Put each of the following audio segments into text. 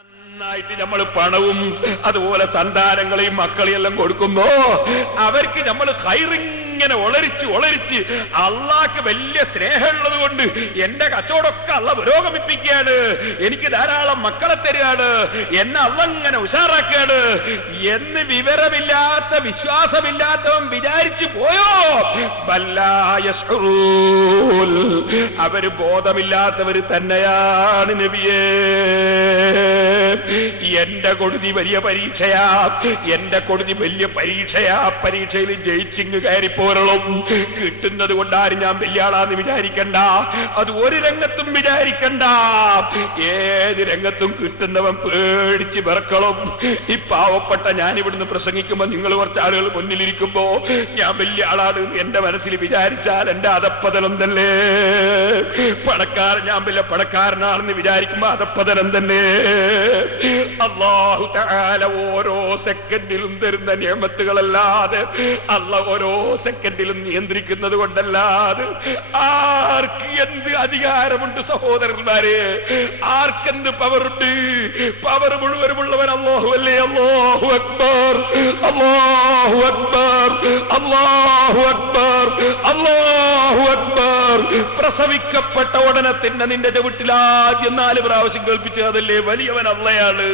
നന്നായിട്ട് നമ്മൾ പണവും അതുപോലെ സന്താനങ്ങളെയും മക്കളെയും എല്ലാം കൊടുക്കുമ്പോ അവർക്ക് നമ്മൾ ഹൈറിങ്ങനെ ഒളരിച്ച് അള്ളാഹ്ക്ക് വലിയ സ്നേഹമുള്ളത് കൊണ്ട് എന്റെ കച്ചവടമൊക്കെ അള്ള പുരോഗമിപ്പിക്കുകയാണ്, എനിക്ക് ധാരാളം മക്കളെ തരികയാണ്, എന്നെ അള്ളങ്ങനെ ഉഷാറാക്കുകയാണ് എന്ന് വിവരമില്ലാത്ത വിശ്വാസമില്ലാത്തവൻ വിചാരിച്ചു പോയോ? അവര് ബോധമില്ലാത്തവര് തന്നെയാണ് നബിയേ. എന്റെ കൊടുതി വലിയ പരീക്ഷയാ, എന്റെ കൊടുതി വലിയ പരീക്ഷയാ. പരീക്ഷയിൽ ജയിച്ചിങ് കയറിപ്പോരണം. കിട്ടുന്നത് കൊണ്ടാരും ഞാൻ വലിയ ആളാന്ന് വിചാരിക്കണ്ട, അത് ഒരു രംഗത്തും വിചാരിക്കണ്ട. ഏത് രംഗത്തും കിട്ടുന്നവൻ പേടിച്ച് വിറക്കണം. ഈ പാവപ്പെട്ട ഞാൻ ഇവിടുന്ന് പ്രസംഗിക്കുമ്പോ നിങ്ങൾ കുറച്ച് ആളുകൾ മുന്നിലിരിക്കുമ്പോ ഞാൻ വലിയ ആളാണ് എന്റെ മനസ്സിൽ വിചാരിച്ചാൽ എന്റെ അധപ്പതനം തന്നെ. പണക്കാരൻ ഞാൻ വലിയ പണക്കാരനാണെന്ന് വിചാരിക്കുമ്പോ അധപ്പതനം തന്നെ. അല്ലാഹു തആല ഓരോ സെക്കൻഡിലും തരുന്ന നിഅമത്തുകളല്ലാതെ, അല്ലാഹു ഓരോ സെക്കൻഡിലും നിയന്ത്രിക്കുന്നത് കൊണ്ടല്ലാതെ ആർക്ക് എന്ത് അധികാരമുണ്ട് സഹോദരന്മാരെ? ആർക്കെന്ത് പവറുണ്ട്? പവർ മുഴുവനുമുള്ളവൻ അല്ലാഹു അല്ലേ? അല്ലാഹു അക്ബർ, അല്ലാഹു അക്ബർ, അല്ലാഹു അക്ബർ, അല്ലാഹു അക്ബർ. പ്രസവിക്കപ്പെട്ട ഉടനെ തന്നെ നിന്റെ ചവിട്ടിൽ ആദ്യം 4 പ്രാവശ്യം കേൾപ്പിച്ചത് അതല്ലേ വലിയവൻ അള്ളയാണ്.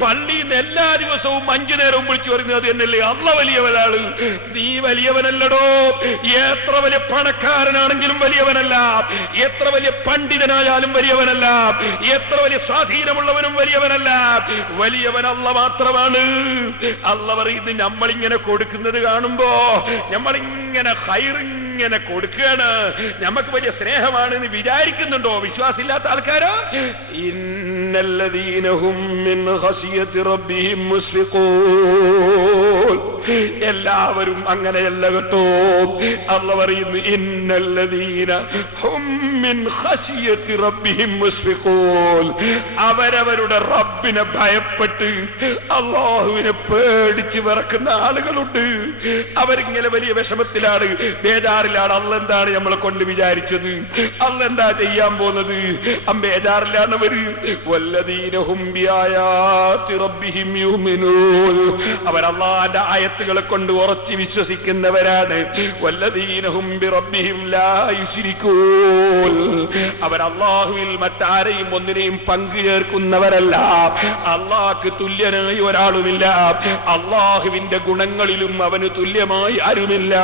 പള്ളിയിൽ നിന്ന് എല്ലാ ദിവസവും 5 നേരവും വിളിച്ചു പറയുന്നത് എന്നല്ലേ അള്ള വലിയവനാണ്. നീ വലിയവനല്ലടോ. എത്ര വലിയ പണക്കാരനാണെങ്കിലും വലിയവനല്ല, എത്ര വലിയ പണ്ഡിതനായാലും വലിയവനല്ല, എത്ര വലിയ സ്വാധീനമുള്ളവനും വലിയവനല്ല. വലിയവൻ അള്ള മാത്രമാണ്. അള്ള പറയുന്നത് നമ്മളിങ്ങനെ കൊടുക്കുന്നത് കാണുമ്പോ നമ്മളിങ്ങനെ ഹൈറിങ്ങനെ കൊടുക്കുകയാണ്, നമുക്ക് വലിയ സ്നേഹമാണ് എന്ന് വിചാരിക്കുന്നുണ്ടോ വിശ്വാസമില്ലാത്ത ആൾക്കാരോ? ഇന്നല്ലദീന ഹും മിൻ ഖശിയത്തി റബ്ബിഹിം മുസ്ഫിഖൂൻ. എല്ലാവരും അങ്ങനെയല്ല കേട്ടോ. അല്ലാഹു പറയുന്നു ഇന്നല്ലദീന ഹും മിൻ ഖശിയത്തി റബ്ബിഹിം മുസ്ഫിഖൂൻ. അവരവരുടെ റബ്ബിനെ ഭയപ്പെട്ട് അല്ലാഹുവിനെ പേടിച്ച് വിറക്കുന്ന ആളുകളുണ്ട്. അവരിങ്ങനെ വലിയ വിഷമത്തിലാണ്, ബേജാറിലാണ്. അല്ലാഹ് എന്താണ് നമ്മളെ കൊണ്ട് വിചാരിച്ചത്? അല്ലാഹ് എന്താ ചെയ്യാൻ പോകുന്നത്? ബേജാറിലാണവര്. വല്ലദീനഹും ബിആയാതി റബ്ബിഹിം യുമിനൂൻ. അവർ അല്ലാഹുവിന്റെ ആയത്തുകളെ കൊണ്ട് ഉറച്ചു വിശ്വസിക്കുന്നവരാണ്. വല്ലദീനഹും ബിറബ്ബിഹിം ലാ യുശ്രികൂൻ. അവർ അല്ലാഹുവിൽ മറ്റാരെയും ഒന്നിനെയും പങ്കു ചേർക്കുന്നവരല്ല. അല്ലാഹുക്ക് തുല്യനായി ഒരാളുമില്ല. അല്ലാഹുവിന്റെ ഗുണങ്ങളിലും അവന് തുല്യമായി ആരുമില്ല.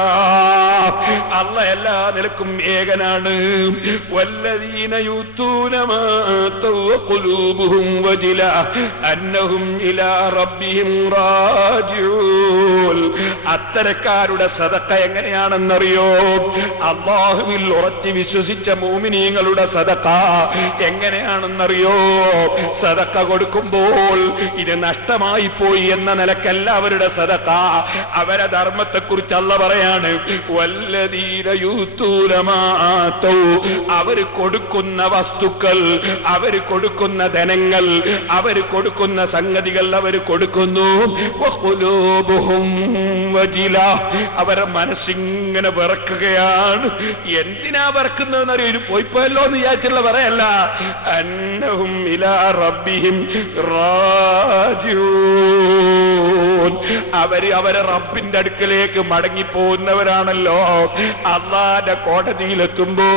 അല്ലാഹ് എല്ലാ നിലക്കും ഏകനാണ്. വല്ലദീന യൂതൂന മാ ഖുലൂബുഹും വജില അന്നഹും ഇലാ റബ്ബിഹിം റാജിഊൻ. അത്തരക്കാരുടെ സദഖ എങ്ങനെയാണെന്നറിയോ? അല്ലാഹുവിൽ ഉറച്ചു വിശ്വസിച്ച മുഅ്മിനീങ്ങളുടെ സദഖ എങ്ങനെയാണെന്നറിയോ? സദഖ കൊടുക്കുമ്പോൾ ഇത് നഷ്ടമായി പോയി എന്ന നിലക്കല്ല അവരുടെ സദഖ. അവരെ ധർമ്മത്തെ കുറിച്ച് അല്ലാഹ് പറയാണ് വല്ലദീന യൂതൂന മാ ആതൗ. അവർ കൊടുക്കുന്ന വസ്തുക്കൾ, അവർ കൊടുക്കുന്ന ധനങ്ങൾ, അവർ കൊടുക്കുന്ന സംഗതികൾ അവർ കൊടുക്കുന്നു. വഖുലൂബുഹും വജില. അവരുടെ മനസ്സിങ്ങനെ വിറക്കുകയാണ്. എന്തിനാ വിറക്കുന്നതെന്നറിയോ? ഇത് പോയിപ്പോയല്ലോ എന്ന് വിചാരിച്ചുള്ള പറയല്ല. അന്നഹും ഇലാ റബ്ബിഹിം റാജിഊൻ. അവരെ റബ്ബിന്റെ അടുക്കലേക്ക് മടങ്ങിപ്പോകുന്നവരാണല്ലോ. അല്ലാഹുവിന്റെ കോടതിയിലെത്തുമ്പോ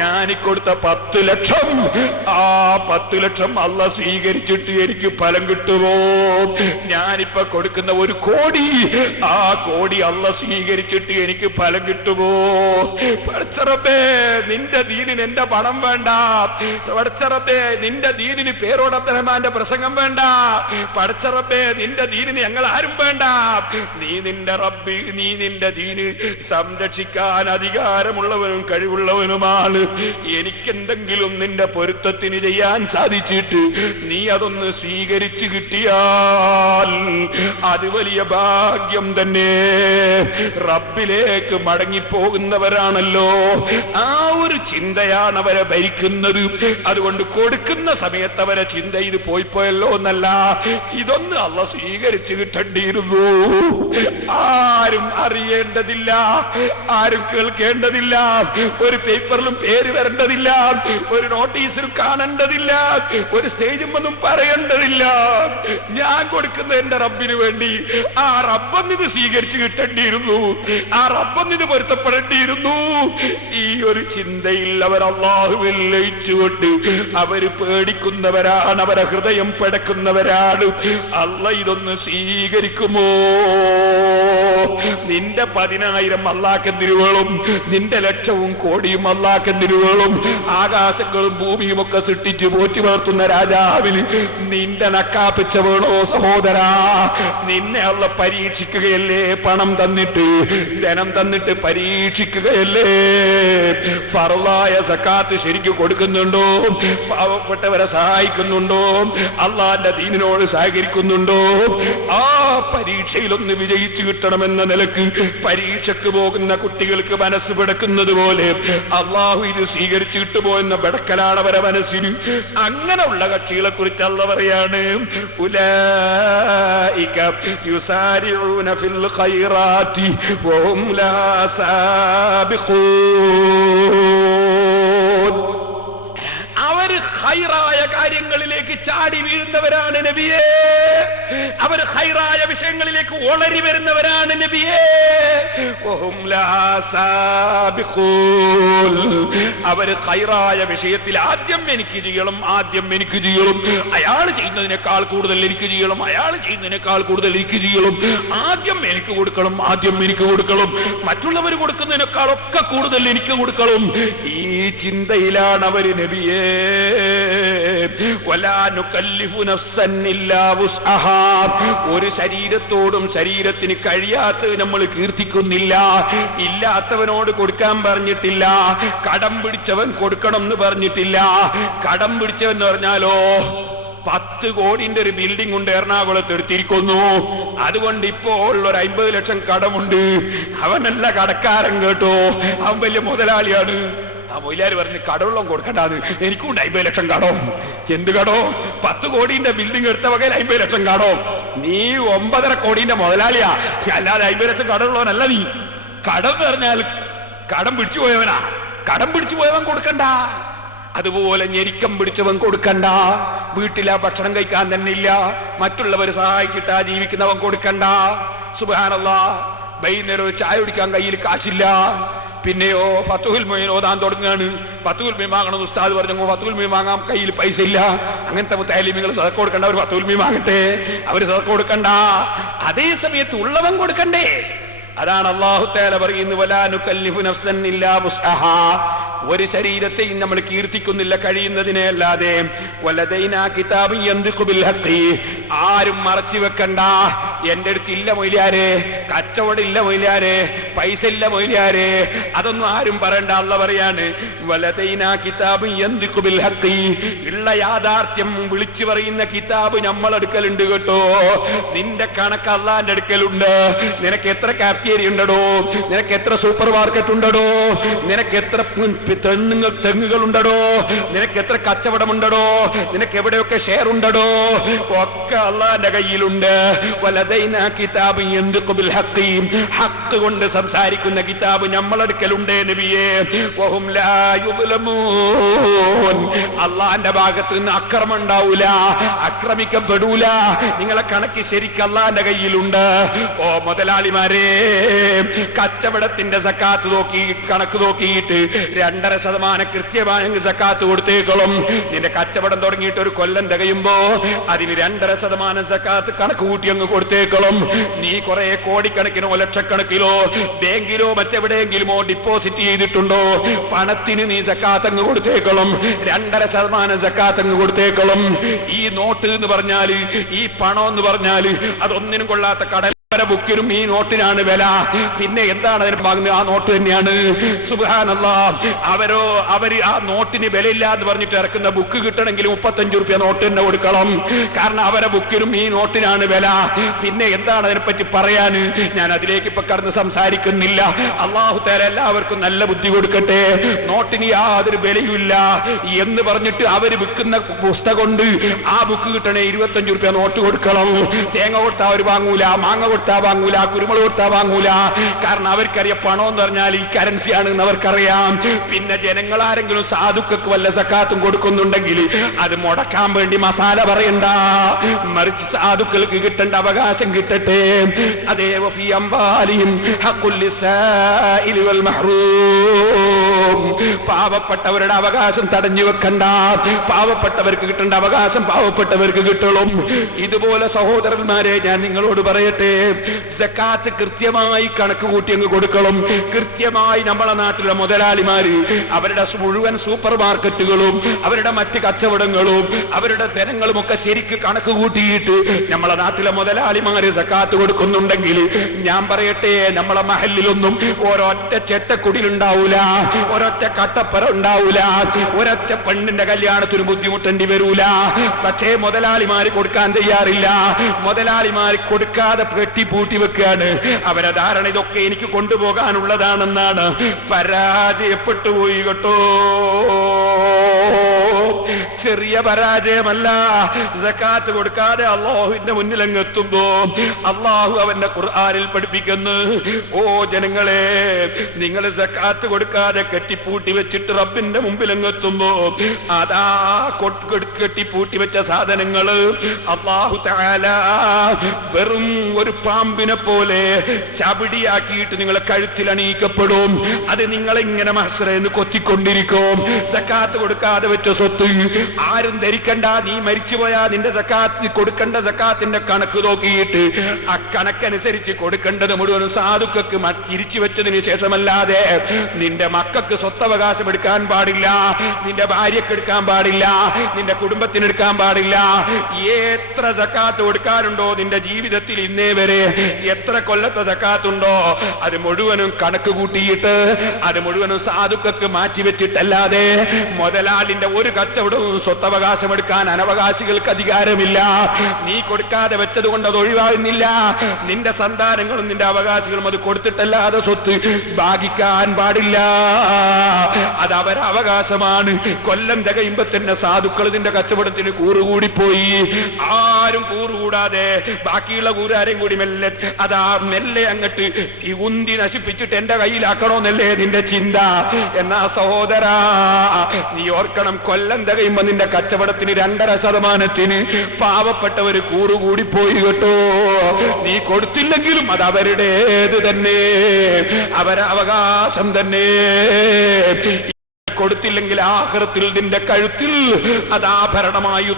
ഞാൻ കൊടുത്ത 10 ലക്ഷം, ആ 10 ലക്ഷം അല്ലാഹ് സ്വീകരിച്ചിട്ട് എനിക്ക് ഫലം കിട്ടുമോ? ഞാനിപ്പോ കൊടുക്കുന്ന 1 കോടി, ആ കോടി അല്ലാഹ് സ്വീകരിച്ചിട്ട് എനിക്ക് ഫലം കിട്ടുമോ? പടച്ചറബ്ബേ, നിന്റെ ദീനിന് എന്റെ പണം വേണ്ട. പടച്ചറബ്ബേ, നിന്റെ ദീനിന് പേരോട് അബ്ദുറഹ്മാന്റെ പ്രസംഗം വേണ്ട. പടച്ചറബ്ബേ, നിന്റെ ദീനിന് ഞങ്ങൾ ആരും വേണ്ട. നീ നിന്റെ റബ്ബ്, നീ നിന്റെ ദീന് സംരക്ഷിക്കാൻ അധികാരമുള്ളവനും കഴിവുള്ളവനുമാണ്. എനിക്കെന്തെങ്കിലും നിന്റെ പൊരുത്തത്തിന് ചെയ്യാൻ സാധിച്ചിട്ട് നീ അതൊന്ന് സ്വീകരിച്ചു കിട്ടിയാൽ അത് വലിയ ഭാഗ്യം തന്നെ. റബ്ബിലേക്ക് മടങ്ങിപ്പോകുന്നവരാണല്ലോ, ആ ഒരു ചിന്തയാണ് അവരെ ഭരിക്കുന്നത്. അതുകൊണ്ട് കൊടുക്കുന്ന സമയത്ത് അവരെ ചിന്ത ഇത് പോയല്ലോ എന്നല്ല, ഇതൊന്ന് അള്ളാഹ് സ്വീകരിച്ചു കിട്ടേണ്ടിയിരുന്നു. ആരും അറിയേണ്ടതില്ല, ആരും കേൾക്കേണ്ടതില്ല, ഒരു പേപ്പറിലും പേര് വരേണ്ടതില്ല, ഒരു നോട്ടീസിലും കാണേണ്ടതില്ല, ഒരു സ്റ്റേജും ഒന്നും പറയേണ്ടതില്ല. ഞാൻ കൊടുക്കുന്ന എന്റെ റബ്ബിന് വേണ്ടി ആ റബ്ബന്നിത് സ്വീകരിച്ചു കിട്ടേണ്ടിയിരുന്നു, ആ റബ്ബന്നിത് പൊരുത്തപ്പെടേണ്ടിയിരുന്നു. ഈ ഒരു ചിന്തയിൽ അവർ അല്ലാഹുവിൽ ലയിച്ചുകൊണ്ട് അവര് പേടിക്കുന്നവരാണ്, അവരെ ഹൃദയം പിടക്കുന്നവരാണ്. അല്ലാഹ് ഇതൊന്ന് സ്വീകരിക്കുമോ? നിന്റെ 10,000 അല്ലാഹ്ക്കെന്തിനു വേണം? നിന്റെ ലക്ഷവും കോടിയും അല്ലാഹ്ക്കെന്തിനു വേണം? ആകാശങ്ങളും ഭൂമിയും ഒക്കെ സൃഷ്ടിച്ച് പോറ്റി വളർത്തുന്ന രാജാവിന് നിന്റെ നക്കാപ്പിച്ച വേണോ സഹോദരാ? നിന്നെ അല്ലാഹ് പരീക്ഷിക്കുകയല്ലേ? പണം തന്നിട്ട്, ധനം തന്നിട്ട് പരീക്ഷിക്കുകയല്ലേ? ഫർളായ സക്കാത്ത് ശരിക്കും കൊടുക്കുന്നുണ്ടോ? പാവപ്പെട്ടവരെ സഹായിക്കുന്നുണ്ടോ? അള്ളാന്റെ ദീനിനോട് സഹകരിക്കുന്നുണ്ടോ? ആ പരീക്ഷയിലൊന്ന് വിജയിച്ചു കിട്ടണമെന്ന നിലക്ക് പരീക്ഷയ്ക്ക് പോകുന്ന കുട്ടികൾക്ക് മനസ്സ് പിടക്കുന്നത് പോലെ അള്ളാഹു ഇത് സ്വീകരിച്ചു കിട്ടുമോ എന്ന ബടക്കലാണ് അവരെ മനസ്സിന്. അങ്ങനെയുള്ള കക്ഷികളെ കുറിച്ച് അല്ലാഹ് പറയാണ്, ഉലൈക യുസാരിഊന ഫിൽ ഖൈറാത്തി വഹും ലാ സാബിഖൂൻ. അവര് ഖൈറായ കാര്യങ്ങളിലേക്ക് ചാടി വീഴുന്നവരാണ് നബിയേ. അവര് ഖൈറായ വിഷയങ്ങളിലേക്ക് ഒളരി വരുന്നവരാണ് നബിയേ. വഹും ലാ സാബിഖൂൻ. അവര് ഖൈറായ വിഷയത്തിൽ ആദ്യം എനിക്ക് ചെയ്യണം, ആദ്യം എനിക്ക് ചെയ്യണം, അയാൾ ചെയ്യുന്നതിനേക്കാൾ കൂടുതൽ എനിക്ക് ചെയ്യണം, അയാൾ ചെയ്യുന്നതിനേക്കാൾ കൂടുതൽ എനിക്ക് ചെയ്യണം, ആദ്യം എനിക്ക് കൊടുക്കണം, ആദ്യം എനിക്ക് കൊടുക്കണം, മറ്റുള്ളവർ കൊടുക്കുന്നതിനേക്കാൾ ഒക്കെ കൂടുതൽ എനിക്ക് കൊടുക്കണം. ഈ ചിന്തയിലാണ് അവര് നബിയേ. വലാ നുകല്ലിഫു നഫ്സൻ ഇല്ലാ വുസ്അഹാ. ഒരു ശരീരത്തോടും ശരീരത്തിന് കഴിയാത്തത് നമ്മൾ കീർത്തിക്കുന്നില്ല. ഇല്ലാത്തവനോട് കൊടുക്കാൻ പറഞ്ഞിട്ടില്ല, കടം പിടിച്ചവൻ കൊടുക്കണം എന്ന് പറഞ്ഞിട്ടില്ല. കടം പിടിച്ചവൻ എന്ന് പറഞ്ഞാലോ 10 കോടിന്റെ ഒരു ബിൽഡിംഗ് ഉണ്ട് എറണാകുളത്ത് എടുത്തിരിക്കുന്നു. അതുകൊണ്ട് ഇപ്പോൾ ഒരു 50 ലക്ഷം കടമുണ്ട്. അവനല്ല കടക്കാരൻ കേട്ടോ, അവൻ വലിയ മുതലാളിയാണ്. ആ മൊയിലാര് പറഞ്ഞ് കടമുള്ള കൊടുക്കണ്ടാന്ന്, എനിക്കുണ്ട് 50 ലക്ഷം കടോ. എന്ത് കടോ? 10 കോടിന്റെ ബിൽഡിംഗ് എടുത്ത വകയിൽ 50 ലക്ഷം കടോ. നീ 9.5 കോടിന്റെ മുതലാളിയാ, അല്ലാതെ 50 ലക്ഷം കടമുള്ളവനല്ല നീ. കടം പറഞ്ഞാൽ കടം പിടിച്ചു പോയവനാ. കടം പിടിച്ചു പോയവൻ കൊടുക്കണ്ട. അതുപോലെ ഞെരിക്കം പിടിച്ചവൻ കൊടുക്കണ്ട. വീട്ടിലാ ഭക്ഷണം കഴിക്കാൻ തന്നെ ഇല്ല, മറ്റുള്ളവർ സഹായിച്ചിട്ടാ ജീവിക്കുന്നവൻ കൊടുക്കണ്ട. സുബ്ഹാനല്ലാഹ്, വൈകുന്നേരം ചായ കുടിക്കാൻ കയ്യിൽ കാശില്ല, പിന്നെയോ ഫത്തുഹുൽ മുഈൻ ഓതാൻ തുടങ്ങുകയാണ്. ഫത്തുഹുൽ മുഈൻ വാങ്ങണം ഉസ്താദ് പറഞ്ഞു, ഫത്തുഹുൽ മുഈൻ വാങ്ങാൻ കയ്യിൽ പൈസ ഇല്ല. അങ്ങനത്തെ മുത്തഅല്ലിമീങ്ങൾ സദഖ കൊടുക്കണ്ട, അവർ ഫത്തുഹുൽ മുഈൻ വാങ്ങട്ടെ, അവർ സദഖ കൊടുക്കണ്ട. അതേ സമയത്ത് ഉള്ളവൻ കൊടുക്കണ്ടേ? അതാണ് അല്ലാഹു തആല പറയുന്നത്, വലാ നുകല്ലിഫു നഫ്സൻ ഇല്ലാ വുസ്അഹാ. ഒരു ശരീരത്തെയും നമ്മൾ കീർത്തിക്കുന്നില്ല കഴിയുന്നതിനെ അല്ലാതെ. വലദൈനാ കിതാബുൻ യന്തിഖു ബിൽ ഹഖ്. ആരും മറച്ചു വെക്കണ്ട. എന്റെ അടുത്ത് ഇല്ല മൊയ്ലിയാരെ, കച്ചവടം ഇല്ല മൊയ്ലിയാരെ, പൈസ ഇല്ല മൊയ്ലിയാരെ, അതൊന്നും ആരും പറയണ്ട. അല്ലാഹ് പറയാണ്, വലദൈനാ കിതാബുൻ യന്തിഖു ബിൽ ഹഖ്. ഉള്ള യാഥാർത്ഥ്യം വിളിച്ചു പറയുന്ന കിതാബ് നമ്മളെടുക്കലുണ്ട് കേട്ടോ. നിന്റെ കണക്ക് അല്ലാഹുവിന്റെ അടുക്കലുണ്ട്. നിനക്ക് എത്ര കാഫ്റ്റേരിയ ഉണ്ടോ, നിനക്ക് എത്ര സൂപ്പർ മാർക്കറ്റ് ഉണ്ടോ, നിനക്ക് എത്ര തെങ്ങുകൾ ഉണ്ടോ, നിനക്ക് എത്ര കച്ചവടമുണ്ടോ, നിനക്ക് എവിടെയൊക്കെ ഷെയർ ഉണ്ടോ, ഒക്കെ അല്ലാഹുവിന്റെ കയ്യിലുണ്ട്. വലദൈനാ കിതാബുൻ യന്തിഖു ബിൽ ഹഖ്. ഹഖ് കൊണ്ട് സംസാരിക്കുന്ന കിതാബ് നമ്മളെടുക്കലുണ്ട് നബിയേ. വഹും ലാ യുദ്ലമൂൻ. അല്ലാഹുവിന്റെ ഭാഗത്ത് നിന്ന് അക്രമം ഉണ്ടാവൂല, ആക്രമിക്കപ്പെടൂല. നിങ്ങളെ കണക്ക് ശരിക്കും അല്ലാഹുവിന്റെ കയ്യിലുണ്ട്. ഓ മുതലാളിമാരെ, കച്ചവടത്തിന്റെ സക്കാത്ത് നോക്കി കണക്ക് നോക്കിയിട്ട് 2.5% കൃത്യമായി സക്കാത്ത് കൊടുത്തേക്കളും. നിന്റെ കച്ചവടം തുടങ്ങിയിട്ട് ഒരു കൊല്ലം തികയുമ്പോ അതിന് 2.5% സക്കാത്ത് കണക്ക് കൂട്ടി അങ്ങ് കൊടുത്തേക്കളും. നീ കുറെ കോടിക്കണക്കിനോ ലക്ഷക്കണക്കിലോ ബാങ്കിലോ മറ്റെവിടെയെങ്കിലുമോ ഡിപ്പോസിറ്റ് ചെയ്തിട്ടുണ്ടോ, പണത്തിന് നീ സക്കാത്ത് അങ്ങ് കൊടുത്തേക്കളും. 2.5% സക്കാത്ത് അങ്ങ് കൊടുത്തേക്കളും. ഈ നോട്ട് എന്ന് പറഞ്ഞാല്, ഈ പണം എന്ന് പറഞ്ഞാല് അതൊന്നിനും കൊള്ളാത്ത കടൽ ബുക്കിനും ഈ നോട്ടിനാണ് വില. പിന്നെ എന്താണ് അതിന് വാങ്ങുന്നത്? ആ നോട്ട് തന്നെയാണ്. സുബ്ഹാനല്ലാഹ്. അവര് ആ നോട്ടിന് വിലയില്ല എന്ന് പറഞ്ഞിട്ട് ഇറക്കുന്ന ബുക്ക് കിട്ടണമെങ്കിൽ 35 രൂപ നോട്ട് തന്നെ കൊടുക്കണം. കാരണം അവരെ ബുക്കിനും ഈ നോട്ടിനാണ് വില. പിന്നെ എന്താണ് അതിനെപ്പറ്റി പറയാൻ? ഞാൻ അതിലേക്ക് ഇപ്പൊ കടന്ന് സംസാരിക്കുന്നില്ല. അല്ലാഹു തആല എല്ലാവർക്കും നല്ല ബുദ്ധി കൊടുക്കട്ടെ. നോട്ടിന് യാതൊരു വിലയുമില്ല എന്ന് പറഞ്ഞിട്ട് അവര് വിൽക്കുന്ന പുസ്തകമുണ്ട്, ആ ബുക്ക് കിട്ടണേ 25 രൂപ നോട്ട് കൊടുക്കണം. തേങ്ങ കൊടുത്താൽ അവർ വാങ്ങൂല, മാങ്ങ കൊടുത്താൽ വാങ്ങൂല, കുരുമുളക് കൊടുത്താൽ വാങ്ങൂല. കാരണം അവർക്കറിയാം പണം എന്ന് പറഞ്ഞാൽ ഈ കറൻസി ആണെന്ന് അവർക്കറിയാം. പിന്നെ ജനങ്ങൾ ആരെങ്കിലും സാധുക്കൾക്ക് വല്ല സക്കാത്തും കൊടുക്കുന്നുണ്ടെങ്കിൽ അത് മുടക്കാൻ വേണ്ടി മസാല പറയണ്ട, മറിച്ച് സാധുക്കൾക്ക് കിട്ടേണ്ട അവകാശം കിട്ടട്ടെ. അതേ വഫീ അംവാലിഹിം ഹഖ്ഖുൽ ലിസാഇലി വൽ മഹ്റൂം. പാവപ്പെട്ടവരുടെ അവകാശം തടഞ്ഞു വെക്കണ്ട. പാവപ്പെട്ടവർക്ക് കിട്ടേണ്ട അവകാശം പാവപ്പെട്ടവർക്ക് കിട്ടണം. ഇതുപോലെ സഹോദരന്മാരെ ഞാൻ നിങ്ങളോട് പറയട്ടെ, സക്കാത്ത് കൃത്യമായി കണക്ക് കൂട്ടി അങ്ങ് കൊടുക്കണം. കൃത്യമായി നമ്മളെ നാട്ടിലെ മുതലാളിമാര് അവരുടെ മുഴുവൻ സൂപ്പർ മാർക്കറ്റുകളും അവരുടെ മറ്റ് കച്ചവടങ്ങളും അവരുടെ ധനങ്ങളും ഒക്കെ ശരിക്ക് കണക്ക് കൂട്ടിയിട്ട് നമ്മളെ നാട്ടിലെ മുതലാളിമാര് സക്കാത്ത് കൊടുക്കുന്നുണ്ടെങ്കിൽ ഞാൻ പറയട്ടെ, നമ്മളെ മഹലിലൊന്നും ഒരൊറ്റ ചെട്ടക്കുടിലുണ്ടാവൂല, ഒരൊറ്റ കട്ടപ്പര ഉണ്ടാവൂല, ഒരൊറ്റ പെണ്ണിന്റെ കല്യാണത്തിന് ബുദ്ധിമുട്ടേണ്ടി വരൂല. പക്ഷേ മുതലാളിമാര് കൊടുക്കാൻ തയ്യാറില്ല. മുതലാളിമാര് കൊടുക്കാതെ പെട്ടിപ്പൂട്ടി വെക്കുകയാണ്. അവരെ ധാരണ ഇതൊക്കെ എനിക്ക് കൊണ്ടുപോകാനുള്ളതാണെന്നാണ്. പരാജയപ്പെട്ടു പോയി കേട്ടോ. ചെറിയ പരാജയമല്ല. സക്കാത്ത് കൊടുക്കാതെ അല്ലാഹുവിന്റെ മുന്നിൽ അങ്ങെത്തുമ്പോ അല്ലാഹു അവന്റെ ഖുർആനിൽ പഠിപ്പിക്കുന്നു, ഓ ജനങ്ങളെ, നിങ്ങൾ സക്കാത്ത് കൊടുക്കാതെ കെട്ടിപ്പൂട്ടി വെച്ചിട്ട് റബ്ബിന്റെ മുമ്പിൽ അങ്ങെത്തുമ്പോ അതാ കെട്ടിപ്പൂട്ടി വെച്ച സാധനങ്ങള് അല്ലാഹു തആല വെറും ഒരു പാമ്പിനെ പോലെ ചവിടിയാക്കിയിട്ട് നിങ്ങളെ കഴുത്തിൽ അണിയിക്കപ്പെടും. അത് നിങ്ങളിങ്ങനെ മഹ്ശറേന്ന് കൊത്തിക്കൊണ്ടിരിക്കും. സക്കാത്ത് കൊടുക്കാതെ വെച്ച സ്വത്ത് ആരും ധരിക്കണ്ട, നീ മരിച്ചുപോയാ നിന്റെ സക്കാത്ത് കൊടുക്കേണ്ട സക്കാത്തിന്റെ കണക്ക് നോക്കിയിട്ട് ആ കണക്കനുസരിച്ച് കൊടുക്കേണ്ടത് മുഴുവനും സാധുക്കൾക്ക് തിരിച്ചു വെച്ചതിന് ശേഷമല്ലാതെ നിന്റെ മക്കൾക്ക് സ്വത്തവകാശം എടുക്കാൻ പാടില്ല, നിന്റെ ഭാര്യക്ക് എടുക്കാൻ പാടില്ല, നിന്റെ കുടുംബത്തിന് എടുക്കാൻ പാടില്ല. എത്ര സക്കാത്ത് കൊടുക്കാറുണ്ടോ നിന്റെ ജീവിതത്തിൽ ഇന്നേ വരെ, എത്ര കൊല്ലത്തെ സക്കാത്തുണ്ടോ അത് മുഴുവനും കണക്ക് കൂട്ടിയിട്ട് അത് മുഴുവനും സാധുക്കൾക്ക് മാറ്റിവെച്ചിട്ടല്ലാതെ മുതലാളിന്റെ ഒരു കച്ചവടവും സ്വത്തവകാശം എടുക്കാൻ അനവകാശികൾക്ക് അധികാരമില്ല. നീ കൊടുക്കാതെ വെച്ചത് കൊണ്ട് അത് ഒഴിവാകുന്നില്ല. നിന്റെ സന്താനങ്ങളും നിന്റെ അവകാശികളും അത് കൊടുത്തിട്ടല്ലാതെ സ്വത്ത് ഭാഗിക്കാൻ പാടില്ല. അത് അവരുടെ അവകാശമാണ്. കൊല്ലം തികയുമ്പോ തന്നെ സാധുക്കൾ നിന്റെ കച്ചവടത്തിന് കൂറുകൂടിപ്പോയി. ആരും കൂറുകൂടാതെ ബാക്കിയുള്ള കൂരാരെയും കൂടി മെല്ലെ അങ്ങട്ട് ഉന്തി നശിപ്പിച്ചിട്ട് എന്റെ കയ്യിലാക്കണോന്നല്ലേ നിന്റെ ചിന്ത. എന്നാ സഹോദരാ, നീ ഓർക്കണം, കൊല്ലം തികയുമ്പോ നിന്റെ കച്ചവടത്തിന് 2.5% പാവപ്പെട്ടവര് കൂറുകൂടിപ്പോയി കേട്ടോ. നീ കൊടുത്തില്ലെങ്കിലും അത് അവരുടേത് തന്നെ, അവരുടെ അവകാശം തന്നെ. കൊടുത്തില്ലെങ്കിൽ ആഖിറത്തിൽ നിന്റെ കഴുത്തിൽ അതാഭരണമായി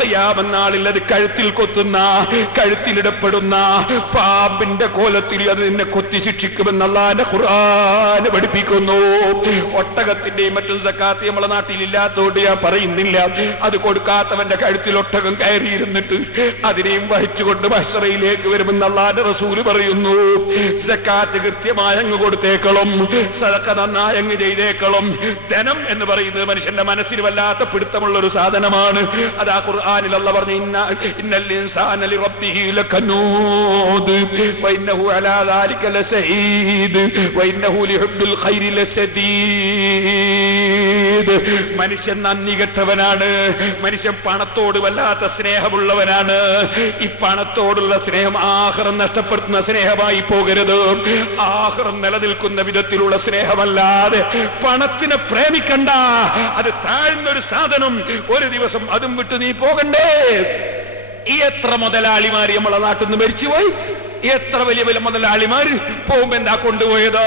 ഖിയാമനാളിൽ അത് കഴുത്തിൽ കൊത്തുന്ന, കഴുത്തിലിടപ്പെടുന്ന പാമ്പിന്റെ കോലത്തിൽ അത് നിന്നെ കൊത്തി ശിക്ഷിക്കുമെന്ന് അല്ലാഹുവിന്റെ ഖുർആൻ പഠിപ്പിക്കുന്നു. ഒട്ടകത്തിന്റെയും മറ്റും സക്കാത്ത് നമ്മളെ നാട്ടിൽ ഇല്ലാത്തതുകൊണ്ട് ഞാൻ പറയുന്നില്ല. അത് കൊടുക്കാത്തവന്റെ കഴുത്തിൽ ഒട്ടകം കയറിയിരുന്നിട്ട് അതിനെയും വഹിച്ചുകൊണ്ട് മഹ്ശറയിലേക്ക് വരുമെന്ന് അല്ലാഹുവിന്റെ റസൂല് പറയുന്നു. സക്കാത്ത് കൃത്യമായി അങ്ങ് കൊടുത്തേക്കണം, സദഖ നന്നായി അങ്ങ് ചെയ്തേക്കണം. ധനം എന്ന് പറയുന്നത് മനുഷ്യന്റെ മനസ്സിന് വല്ലാത്ത പിടുത്തമുള്ള ഒരു സാധനമാണ്. അതാ ഖുർആനിൽ അല്ലാഹു പറഞ്ഞു, ഇന്നൽ ഇൻസാന ലിറബ്ബിഹി ലകനൂദ് വഇന്നഹു അലാ ദാലിക ലശഹീദ് വഇന്നഹു ലിഹുബ്ബിൽ ഖൈരി ലശദീദ്. മനുഷ്യൻ നന്ദി കെട്ടവനാണ്. മനുഷ്യൻ പണത്തോട് വല്ലാത്ത സ്നേഹമുള്ളവനാണ്. ഈ പണത്തോടുള്ള സ്നേഹം ആഖിറം നഷ്ടപ്പെടുത്തുന്ന സ്നേഹമായി പോകരുത്. ആഖിറം നിലനിൽക്കുന്ന വിധത്തിലുള്ള സ്നേഹമല്ലാതെ പണത്തിനെ പ്രേമിക്കണ്ട. അത് താഴ്ന്നൊരു സാധനം. ഒരു ദിവസം അതും വിട്ട് നീ പോകണ്ടേ. എത്ര മുതലാളിമാര് നമ്മളെ നാട്ടിൽ നിന്ന് മരിച്ചുപോയി. എത്ര വലിയ വലിയ മുതലാളിമാര് പോകുമ്പോ എന്താ കൊണ്ടുപോയത്?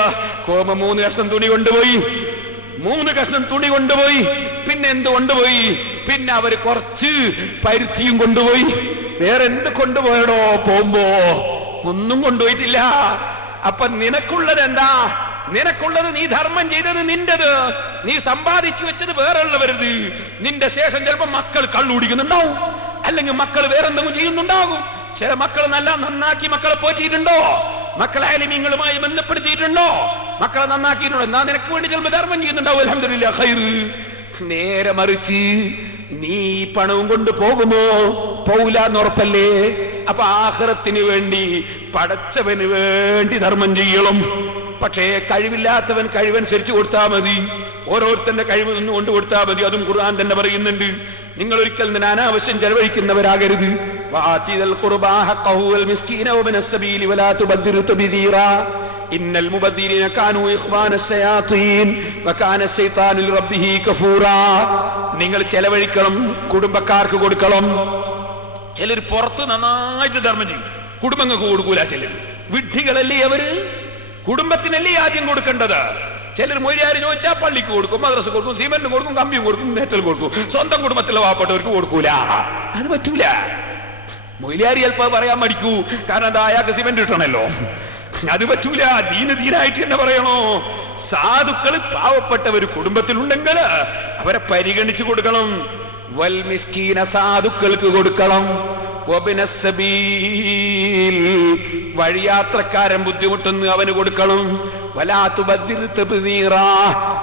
3 കഷ്ണം തുണി കൊണ്ടുപോയി. 3 കഷ്ണം തുണി കൊണ്ടുപോയി. പിന്നെ എന്ത് കൊണ്ടുപോയി? പിന്നെ അവര് കുറച്ച് പരുത്തിയും കൊണ്ടുപോയി. വേറെ എന്ത് കൊണ്ടുപോയടോ? പോകുമ്പോ ഒന്നും കൊണ്ടുപോയിട്ടില്ല. അപ്പൊ നിനക്കുള്ളത് എന്താ? നിനക്കുള്ളത് നീ ധർമ്മം ചെയ്തത് നിന്റേത്, നീ സമ്പാദിച്ചു വെച്ചത് വേറെ ഉള്ളവരുത്. നിന്റെ ശേഷം ചിലപ്പോ മക്കൾ കള്ളുടിക്കുന്നുണ്ടാവും, അല്ലെങ്കിൽ മക്കൾ വേറെന്തെങ്കിലും ചെയ്യുന്നുണ്ടാകും. ചില മക്കൾ നന്നാക്കി മക്കളെ പോറ്റിയിട്ടുണ്ടോ? മക്കളെ ആലിമീങ്ങളുമായി ബന്ധപ്പെടുത്തിയിട്ടുണ്ടോ? മക്കളെ നന്നാക്കിയിട്ടുണ്ടോ? എന്നാ നിനക്ക് വേണ്ടി ചിലപ്പോൾ ധർമ്മം ചെയ്യുന്നുണ്ടാവും. അൽഹംദുലില്ലാഹ് ഖൈറ്. നേരെ മറിച്ച് നീ പണവും കൊണ്ട് പോകുമോ? പോവില്ലാന്ന് ഉറപ്പല്ലേ? അപ്പൊ ആഖിറത്തിന് വേണ്ടി പടച്ചവന് വേണ്ടി ധർമ്മം ചെയ്യണം. പക്ഷേ കഴിവില്ലാത്തവൻ കഴിവനുസരിച്ച് കൊടുത്താൽ മതി. ഓരോരുത്തന്റെ കഴിവ് നിന്ന് കൊണ്ട് കൊടുത്താൽ മതി. അതും ഖുർആൻ തന്നെ പറയുന്നുണ്ട്. നിങ്ങൾ ഒരിക്കൽ അനാവശ്യം ചെലവഴിക്കുന്നവരാകരുത്. ഇന്നൽ മുബദ്ദിരീന കാനൂ ഇഖ്വാനശ് ശയാത്തീൻ വകാന ശൈത്താനു ലിറബ്ബിഹി കഫൂറാ. നിങ്ങൾ ചെലവഴിക്കണം, കുടുംബക്കാർക്ക് കൊടുക്കണം. ചിലർ പുറത്ത് നന്നായിട്ട് ധർമ്മം ചെയ്യും, കുടുംബങ്ങൾക്ക് കൊടുക്കൂല. ചിലർ വിഡ്ഢികളല്ലേ അവര്? കുടുംബത്തിനല്ലേ ആദ്യം കൊടുക്കേണ്ടത്. ചിലർ മൊയ്യാര് ചോദിച്ചാൽ പള്ളിക്ക് കൊടുക്കും, മദ്രസ കൊടുക്കും, സിമെന്റ് കൊടുക്കും, കമ്പിയും കൊടുക്കും, മെറ്റൽ കൊടുക്കും. സ്വന്തം കുടുംബത്തിലെ വാപ്പട്ടവർക്ക് കൊടുക്കൂല. അത് പറ്റൂല. മൊയ്യാരി ചിലപ്പോൾ പറയാൻ മടിക്കൂ, കാരണം അത് അയാൾക്ക് സിമെന്റ് കിട്ടണല്ലോ. അത് പറ്റൂല. ദീനായിട്ട് തന്നെ പറയണോ? സാധുക്കൾ പാവപ്പെട്ടവർ കുടുംബത്തിലുണ്ടെങ്കിൽ അവരെ പരിഗണിച്ചു കൊടുക്കണം. വൽ മിസ്കീന, സാധുക്കൾക്ക് കൊടുക്കണം. വഴിയാത്രക്കാരൻ ബുദ്ധിമുട്ടുന്നു, അവന് കൊടുക്കണം.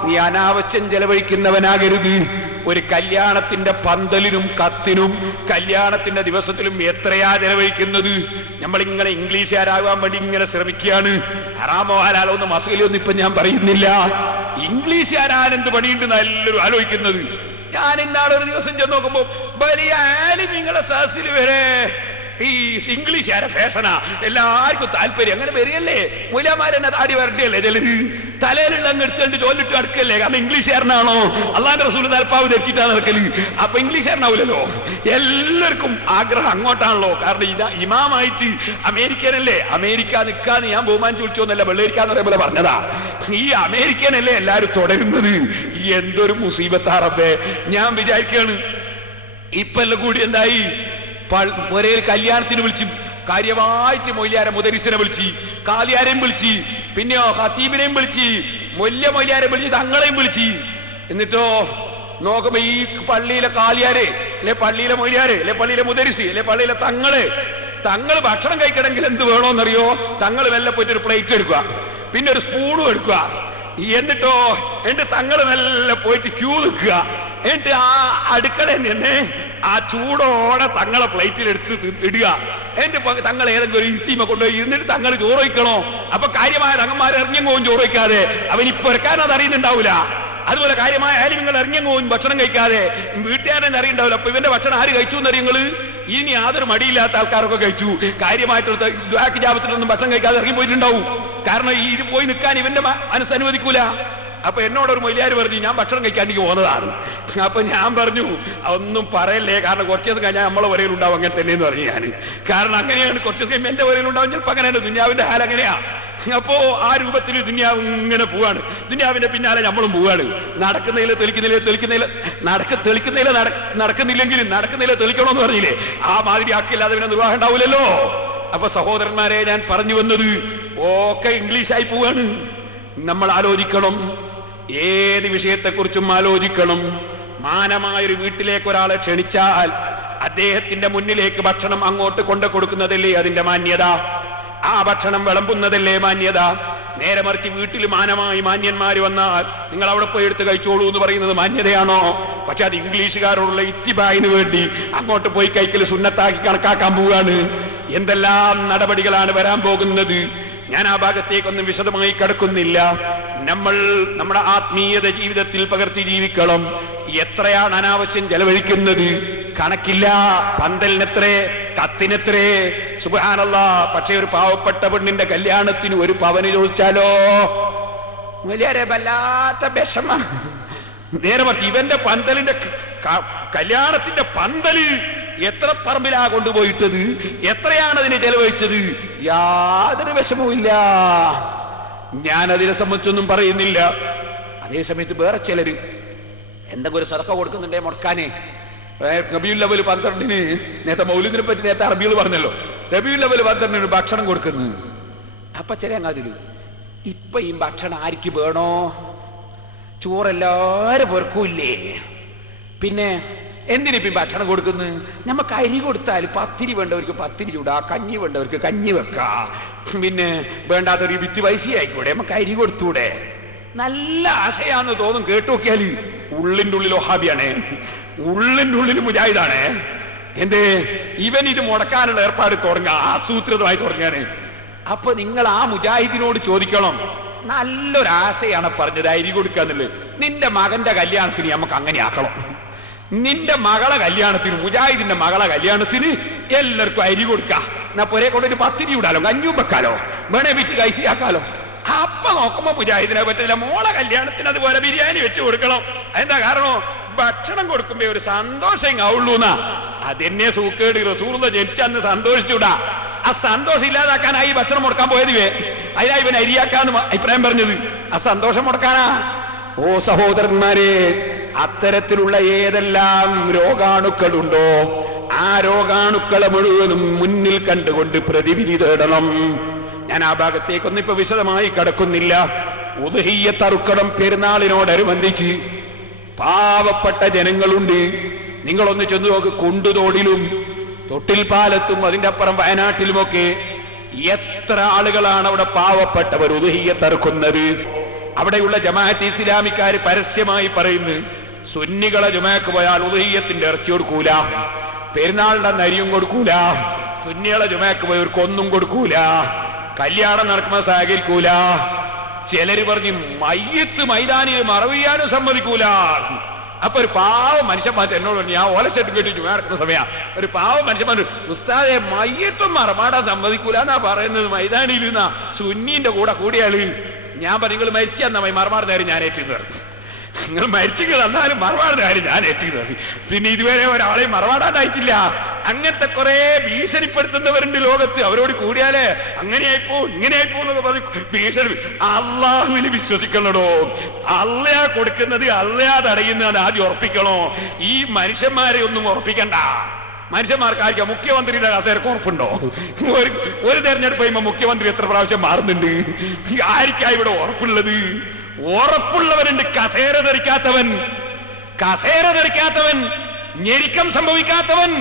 നീ അനാവശ്യം ചെലവഴിക്കുന്നവനാകരുത്. ഒരു കല്യാണത്തിന്റെ പന്തലിനും കത്തിനും കല്യാണത്തിന്റെ ദിവസത്തിലും എത്രയാ ചെലവഴിക്കുന്നത്? നമ്മളിങ്ങനെ ഇംഗ്ലീഷുകാരാകാൻ വേണ്ടി ഇങ്ങനെ ശ്രമിക്കുകയാണ്. ഹറാമോ ഹലാലോ ഒന്നും മസൂലൊന്നും ഇപ്പൊ ഞാൻ പറയുന്നില്ല. ഇംഗ്ലീഷുകാരാനെന്ത് പണിയുണ്ടെന്ന് എല്ലാവരും ആലോചിക്കുന്നത്. ഞാൻ ഇന്നാളൊരു ദിവസം ചെന്ന് നോക്കുമ്പോ വലിയ ആലിമീങ്ങളെ സദസ്സിൽ വരെ ഈ ഇംഗ്ലീഷുകാരെ ഫാഷനാ, എല്ലാവർക്കും താല്പര്യം. അങ്ങനെ വരികയല്ലേ? മൂലമാരെന്നെ താടി വരട്ടിയല്ലേ ചിലര്? തലയിലുള്ള അങ്ങ് എടുത്തുകൊണ്ട് ജോലിട്ട് അടുക്കല്ലേ? കാരണം ഇംഗ്ലീഷുകാരനാണോ? അള്ളാന്റെ റസൂൽ തലപ്പാവ് ധരിച്ചിട്ടാ നടക്കല്. അപ്പൊ ഇംഗ്ലീഷുകാരനാവില്ലല്ലോ. എല്ലാവർക്കും ആഗ്രഹം അങ്ങോട്ടാണല്ലോ. കാരണം ഇമാമായിട്ട് അമേരിക്കനല്ലേ? അമേരിക്ക നിൽക്കാന്ന് ഞാൻ ബഹുമാനിച്ച് വിളിച്ചോന്നല്ല, വെള്ളരിക്കാന്ന് പറയുമ്പോൾ പറഞ്ഞതാ. ഈ അമേരിക്കനല്ലേ എല്ലാരും തുടരുന്നത്? എന്തൊരു മുസീബത്താ റബ്ബേ. ഞാൻ വിചാരിക്കുകയാണ്, ഇപ്പെല്ലാം കൂടി എന്തായി? ഒരേ കല്യാണത്തിന് വിളിച്ചു, കാര്യമായിട്ട് മൊയ്യാരെ മുദരിസിനെ വിളിച്ച്, കാലിയാരെയും വിളിച്ച്, പിന്നെയോ ഖത്തീബിനെയും വിളിച്ച്, മൊയ്യാരെ വിളിച്ച്, തങ്ങളെയും വിളിച്ച്. എന്നിട്ടോ നോക്കുമ്പോ ഈ പള്ളിയിലെ കാലിയാര്, അല്ലെ പള്ളിയിലെ മൊയ്യാര്, അല്ലെ പള്ളിയിലെ മുദരിസ്, അല്ലെ പള്ളിയിലെ തങ്ങള് ഭക്ഷണം കഴിക്കണമെങ്കിൽ എന്ത് വേണോന്നറിയോ? തങ്ങൾ മെല്ലെ പോയിട്ട് ഒരു പ്ലേറ്റ് എടുക്കുക, പിന്നെ ഒരു സ്പൂണും എടുക്കുക. എന്നിട്ടോ തങ്ങള് മെല്ലെ പോയിട്ട് ക്യൂ നിൽക്കുക. എന്നിട്ട് ആ അടുക്കളയിൽ നിന്ന് ആ ചൂടോടെ തങ്ങളെ പ്ലേറ്റിൽ എടുത്ത് ഇടുക. എന്നിട്ട് തങ്ങൾ ഏതെങ്കിലും ഒരു ഇരുത്തിമ കൊണ്ടുപോയി ഇരുന്നിട്ട് തങ്ങൾ ചോറ് വയ്ക്കണോ? അപ്പൊ കാര്യമായ രംഗന്മാർ ഇറങ്ങിയങ്ങോവും ചോറ് വയ്ക്കാതെ. അവനിപ്പോ ഇറക്കാനും അത് അറിയുന്നുണ്ടാവില്ല. അതുപോലെ കാര്യമായ ആരും നിങ്ങൾ ഇറങ്ങിയങ്ങോവും ഭക്ഷണം കഴിക്കാതെ വീട്ടുകാരനെ അറിയുണ്ടാവില്ല. അപ്പൊ ഇവന്റെ ഭക്ഷണം ആര് കഴിച്ചു എന്നറിയങ്ങള്? ഇനി യാതൊരു മടിയില്ലാത്ത ആൾക്കാരൊക്കെ കഴിച്ചു. കാര്യമായിട്ടുള്ള ജാപത്തിലൊന്നും ഭക്ഷണം കഴിക്കാതെ ഇറങ്ങി പോയിട്ടുണ്ടാവും. കാരണം ഇത് പോയി നിൽക്കാൻ ഇവന്റെ മനസ്സനുവദിക്കൂല. അപ്പൊ എന്നോടൊരു മൊയ്യാര് പറഞ്ഞു, ഞാൻ ഭക്ഷണം കഴിക്കാൻ എനിക്ക് പോകുന്നതാണ്. അപ്പൊ ഞാൻ പറഞ്ഞു, ഒന്നും പറയല്ലേ, കാരണം കുറച്ച് ദിവസം കഴിഞ്ഞാൽ നമ്മളെ വരയിലുണ്ടാവും അങ്ങനെ തന്നെയെന്ന് പറഞ്ഞു ഞാൻ. കാരണം അങ്ങനെയാണ്, കുറച്ച് ദിവസം കഴിയുമ്പോൾ എന്റെ വരയിലുണ്ടാവും. ചിലപ്പോൾ അങ്ങനെയാണ്, ദുനിയാവിന്റെ ഹാൽ അങ്ങനെയാ. അപ്പോ ആ രൂപത്തിൽ ദുനിയാവ് ഇങ്ങനെ പോവാണ്. ദുനിയാവിന്റെ പിന്നാലെ നമ്മളും പോവാണ്. നടക്കുന്നില്ല തെളിക്കണമെന്ന് പറഞ്ഞില്ലേ? ആ മാതിരി ആക്കില്ലാതെ പിന്നെ നിർവാഹം ഉണ്ടാവില്ലല്ലോ. അപ്പൊ സഹോദരന്മാരെ, ഞാൻ പറഞ്ഞു വന്നത് ഒക്കെ ഇംഗ്ലീഷായി പോവാണ്. നമ്മൾ ആലോചിക്കണം, ഏത് വിഷയത്തെക്കുറിച്ചും ആലോചിക്കണം. മാനമായൊരു വീട്ടിലേക്ക് ഒരാളെ ക്ഷണിച്ചാൽ അദ്ദേഹത്തിന്റെ മുന്നിലേക്ക് ഭക്ഷണം അങ്ങോട്ട് കൊണ്ടു കൊടുക്കുന്നതല്ലേ അതിന്റെ മാന്യത? ആ ഭക്ഷണം വിളമ്പുന്നതല്ലേ മാന്യത? നേരെ മറിച്ച് വീട്ടിൽ മാന്യന്മാര് വന്നാൽ നിങ്ങൾ അവിടെ പോയി എടുത്ത് കഴിച്ചോളൂ എന്ന് പറയുന്നത് മാന്യതയാണോ? പക്ഷെ അത് ഇംഗ്ലീഷുകാരോടുള്ള ഇത്തിബായിന് വേണ്ടി അങ്ങോട്ട് പോയി കഴിക്കൽ സുന്നത്താക്കി കണക്കാക്കാൻ പോവുകയാണ്. എന്തെല്ലാം നടപടികളാണ് വരാൻ പോകുന്നത്? ഞാൻ ആ ഭാഗത്തേക്കൊന്നും വിശദമായി കടക്കുന്നില്ല. നമ്മൾ നമ്മുടെ ആത്മീയത ജീവിതത്തിൽ പകർത്തി ജീവിക്കണം. എത്രയാണ് അനാവശ്യം ചെലവഴിക്കുന്നത്? കണക്കില്ല. പന്തലിനെത്രേ, കത്തിനെത്രേ, സുബ്ഹാനല്ലാഹ്. പക്ഷെ ഒരു പാവപ്പെട്ട പെണ്ണിന്റെ കല്യാണത്തിന് ഒരു പവന് ചോദിച്ചാലോ വലിയ വല്ലാത്ത വിഷമം. നേരെ മറിച്ച് ഇവന്റെ പന്തലിന്റെ കല്യാണത്തിന്റെ പന്തല് എത്ര പറമ്പിലാ കൊണ്ടുപോയിട്ടത്? എത്രയാണ് അതിനെ ചെലവഴിച്ചത്? യാതൊരു വിഷമവും ഇല്ല. ഞാൻ അതിനെ സംബന്ധിച്ചൊന്നും പറയുന്നില്ല. അതേസമയത്ത് വേറെ ചിലര് എന്തെങ്കിലും ഒരു സദഖ കൊടുക്കുന്നുണ്ടേ മുടക്കാനേ. റബീഉൽ അവ്വൽ 12-ന് നേരത്തെ മൗലിദിനെ പറ്റി നേരത്തെ അറബികൾ പറഞ്ഞല്ലോ. റബീഉൽ അവ്വൽ 12-ന് ഭക്ഷണം കൊടുക്കുന്നു. അപ്പൊ ചില അതില് ഇപ്പൊ ഈ ഭക്ഷണം ആർക്ക് വേണോ? ചോറെല്ലാരും പൊറുക്കൂല്ലേ? പിന്നെ എന്തിനിപ്പം ഭക്ഷണം കൊടുക്കുന്നത്? നമുക്ക് അരി കൊടുത്താൽ പത്തിരി വേണ്ടവർക്ക് പത്തിരി ചൂടാ, കഞ്ഞി വേണ്ടവർക്ക് കഞ്ഞി വെക്കാം, പിന്നെ വേണ്ടാത്തൊരു വിത്ത് പൈസ ആയിക്കൂടെ, നമുക്ക് അരി കൊടുത്തൂടെ? നല്ല ആശയാന്ന് തോന്നും കേട്ടു നോക്കിയാൽ. ഉള്ളിൻ്റെ ഉള്ളിൽ വഹാബിയാണ്, ഉള്ളിൻ്റെ ഉള്ളിൽ മുജാഹിദാണ്. എന്തേ ഇവൻ ഇത് മുടക്കാനുള്ള ഏർപ്പാട് തുടങ്ങുക, ആസൂത്രിതമായി തുടങ്ങാന്. അപ്പൊ നിങ്ങൾ ആ മുജാഹിദിനോട് ചോദിക്കണം, നല്ലൊരാശയാണ് പറഞ്ഞത് അരി കൊടുക്കുക എന്നുള്ളത്. നിന്റെ മകന്റെ കല്യാണത്തിന് നമുക്ക് അങ്ങനെ ആക്കണം. നിന്റെ മകളെ കല്യാണത്തിന്, മുജാഹിദിന്റെ മകളെ കല്യാണത്തിന് എല്ലാവർക്കും അരി കൊടുക്ക. എന്നാ പൊരേ കൊണ്ടൊരു പത്തിരി ഇടാലോ, കഞ്ഞും വെക്കാലോ, വേണേ വിറ്റ് കൈസിയാക്കാലോ. അപ്പൊ നോക്കുമ്പോ മുജാഹിദിനെ പറ്റില്ല. മോളെ കല്യാണത്തിന് അതുപോലെ ബിരിയാണി വെച്ച് കൊടുക്കണം. എന്താ കാരണം? ഭക്ഷണം കൊടുക്കുമ്പോ ഒരു സന്തോഷം ആവുള്ളൂ എന്നാ. അതെന്നെ സൂക്കേട് റസൂലുള്ള ജനിച്ചന്ന് സന്തോഷിച്ചൂടാ. ആ സന്തോഷം ഇല്ലാതാക്കാനായി ഭക്ഷണം മുടക്കാൻ പോയതുവേ. അതിനാ ഇവൻ അരിയാക്കാന്ന് അഭിപ്രായം പറഞ്ഞത്. ആ സന്തോഷം മുടക്കാനാ. ഓ സഹോദരന്മാരെ, അത്തരത്തിലുള്ള ഏതെല്ലാം രോഗാണുക്കളുണ്ടോ ആ രോഗാണുക്കളെ മുഴുവനും മുന്നിൽ കണ്ടുകൊണ്ട് പ്രതിവിധി തേടണം. ഞാൻ ആ ഭാഗത്തേക്കൊന്നും ഇപ്പൊ വിശദമായി കടക്കുന്നില്ല. ഉദ്ഹിയ്യത്ത് അറുക്കണം. പെരുന്നാളിനോടനുബന്ധിച്ച് പാവപ്പെട്ട ജനങ്ങളുണ്ട്. നിങ്ങളൊന്ന് ചെന്ന് നോക്ക്. കുണ്ടുതോടിലും തൊട്ടിൽ പാലത്തും അതിന്റെ അപ്പുറം വയനാട്ടിലുമൊക്കെ എത്ര ആളുകളാണ് അവിടെ പാവപ്പെട്ടവർ ഉദ്ഹിയ്യത്ത് അറുക്കുന്നത്. അവിടെയുള്ള ജമാഅത്ത് ഇസ്ലാമിക്കാര് പരസ്യമായി പറയുന്നു, സുന്നികളെ ജുമഅക്ക് പോയാൽ ഉദ്ഹിയ്യത്തിന്റെ ഇറച്ചി കൊടുക്കൂല, പെരുന്നാളിന്റെ നരിയും കൊടുക്കൂല, സുന്നികളെ ജുമഅക്ക് പോയവർക്ക് ഒന്നും കൊടുക്കൂല, കല്യാണം നടക്കുമ്പോൾ സഹകരിക്കൂല. ചിലര് പറഞ്ഞു മയ്യത്ത് മൈതാനിയിൽ മറവിയാനും സമ്മതിക്കൂല. അപ്പൊ ഒരു പാവം മനുഷ്യന്മാർ എന്നോട് പറഞ്ഞു, ഞാൻ ഓല ഷെഡ് കെട്ടി ചുമ നടക്കുന്ന സമയം ഒരു പാവം മനുഷ്യന്മാർ, ഉസ്താദെ മയ്യത്തും മറമാടാൻ സമ്മതിക്കൂല എന്നാ പറയുന്നത്, മൈതാനിയിൽ നിന്നാ സുന്നീന്റെ കൂടെ കൂടിയാള്. ഞാൻ പറഞ്ഞു, നിങ്ങൾ മരിച്ചു തന്നാ മറുപാട് നേരം ഞാൻ ഏറ്റുന്നു പറഞ്ഞു. നിങ്ങൾ മരിച്ചെങ്കിൽ തന്നാലും മറുപാട് കാര്യം ഞാൻ ഏറ്റുന്നു. പിന്നെ ഇതുവരെ ഒരാളെ മറുപാടാനായിട്ടില്ല. അങ്ങനത്തെ കുറെ ഭീഷണിപ്പെടുത്തുന്നവരുണ്ട് ലോകത്ത്. അവരോട് കൂടിയാലേ അങ്ങനെയായിപ്പോ ഇങ്ങനെയായിപ്പോ എന്നൊക്കെ പറഞ്ഞു ഭീഷണി. അള്ളാഹുവിൽ വിശ്വസിക്കണോ? അള്ളയാ കൊടുക്കുന്നത്, അള്ളയാ തടയുന്നത് ആദ്യം ഉറപ്പിക്കണോ? ഈ മനുഷ്യന്മാരെ ഒന്നും ഉറപ്പിക്കണ്ട. മനുഷ്യന്മാർക്ക് ആയിരിക്കാം മുഖ്യമന്ത്രിയുടെ കസേരക്ക് ഉറപ്പുണ്ടോ? ഒരു തെരഞ്ഞെടുപ്പ് കഴിയുമ്പോ മുഖ്യമന്ത്രി എത്ര പ്രാവശ്യം മാറുന്നുണ്ട്? ആയിരിക്കാ ഇവിടെ ഉറപ്പുള്ളത്? ഉറപ്പുള്ളവരുണ്ട്. കസേര ധരിക്കാത്തവൻ, കസേര ധരിക്കാത്തവൻ, ഞെരുക്കം സംഭവിക്കാത്തവൻ,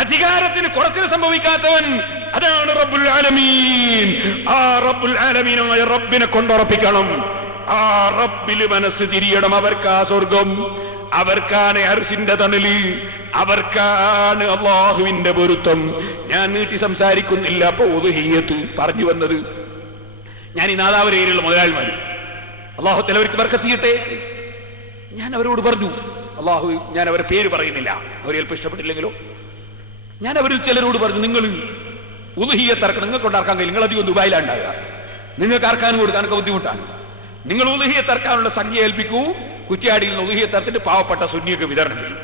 അധികാരത്തിന് കുറച്ചിൽ സംഭവിക്കാത്തവൻ, അതാണ് റബ്ബുൽ ആലമീൻ. ആ റബ്ബുൽ ആലമീനായ റബ്ബിനെ കൊണ്ടുറപ്പിക്കണം. ആ റബ്ബില് മനസ്സ് തിരിയണം. അവർക്കാ സ്വർഗം, അവർക്കാണ് അർശിന്റെ തണല്, അവർക്കാണ് അള്ളാഹുവിന്റെ പൊരുത്തം. ഞാൻ നീട്ടി സംസാരിക്കുന്നില്ല. അപ്പൊ ഉദ്ഹിയ്യത്ത് പറഞ്ഞു വന്നത്, ഞാൻ ഈ നാദാവരയിലുള്ള മുതലാളിമാര്, അള്ളാഹു ചിലവർക്ക് ബർക്കത്ത് ചെയ്യട്ടെ, ഞാൻ അവരോട് പറഞ്ഞു, അള്ളാഹു, ഞാൻ അവരെ പേര് പറയുന്നില്ല, അവർ ചിലപ്പോൾ ഇഷ്ടപ്പെട്ടില്ലെങ്കിലോ, ഞാൻ അവരിൽ ചിലരോട് പറഞ്ഞു, നിങ്ങൾ ഉദ്ഹിയ്യത്ത് ഇറക്കണം, നിങ്ങൾക്ക് ഉണ്ടാക്കാൻ കഴിയും, നിങ്ങളധികം ദുബായിലാണ്ടാകുക, നിങ്ങൾക്ക് അറക്കാനും കൊടുക്കാനൊക്കെ ബുദ്ധിമുട്ടാണ്. നിങ്ങൾ ഉദ്ഹിയ്യത്ത് ഇറക്കാനുള്ള സംഖ്യ ഏൽപ്പിക്കൂ, കുറ്റ്യാടിയിൽ നിന്ന് ഉദ്ഹിയ്യത്ത് ഇറത്തിട്ട് പാവപ്പെട്ട സുന്നിയൊക്കെ വിതരണം ചെയ്യും.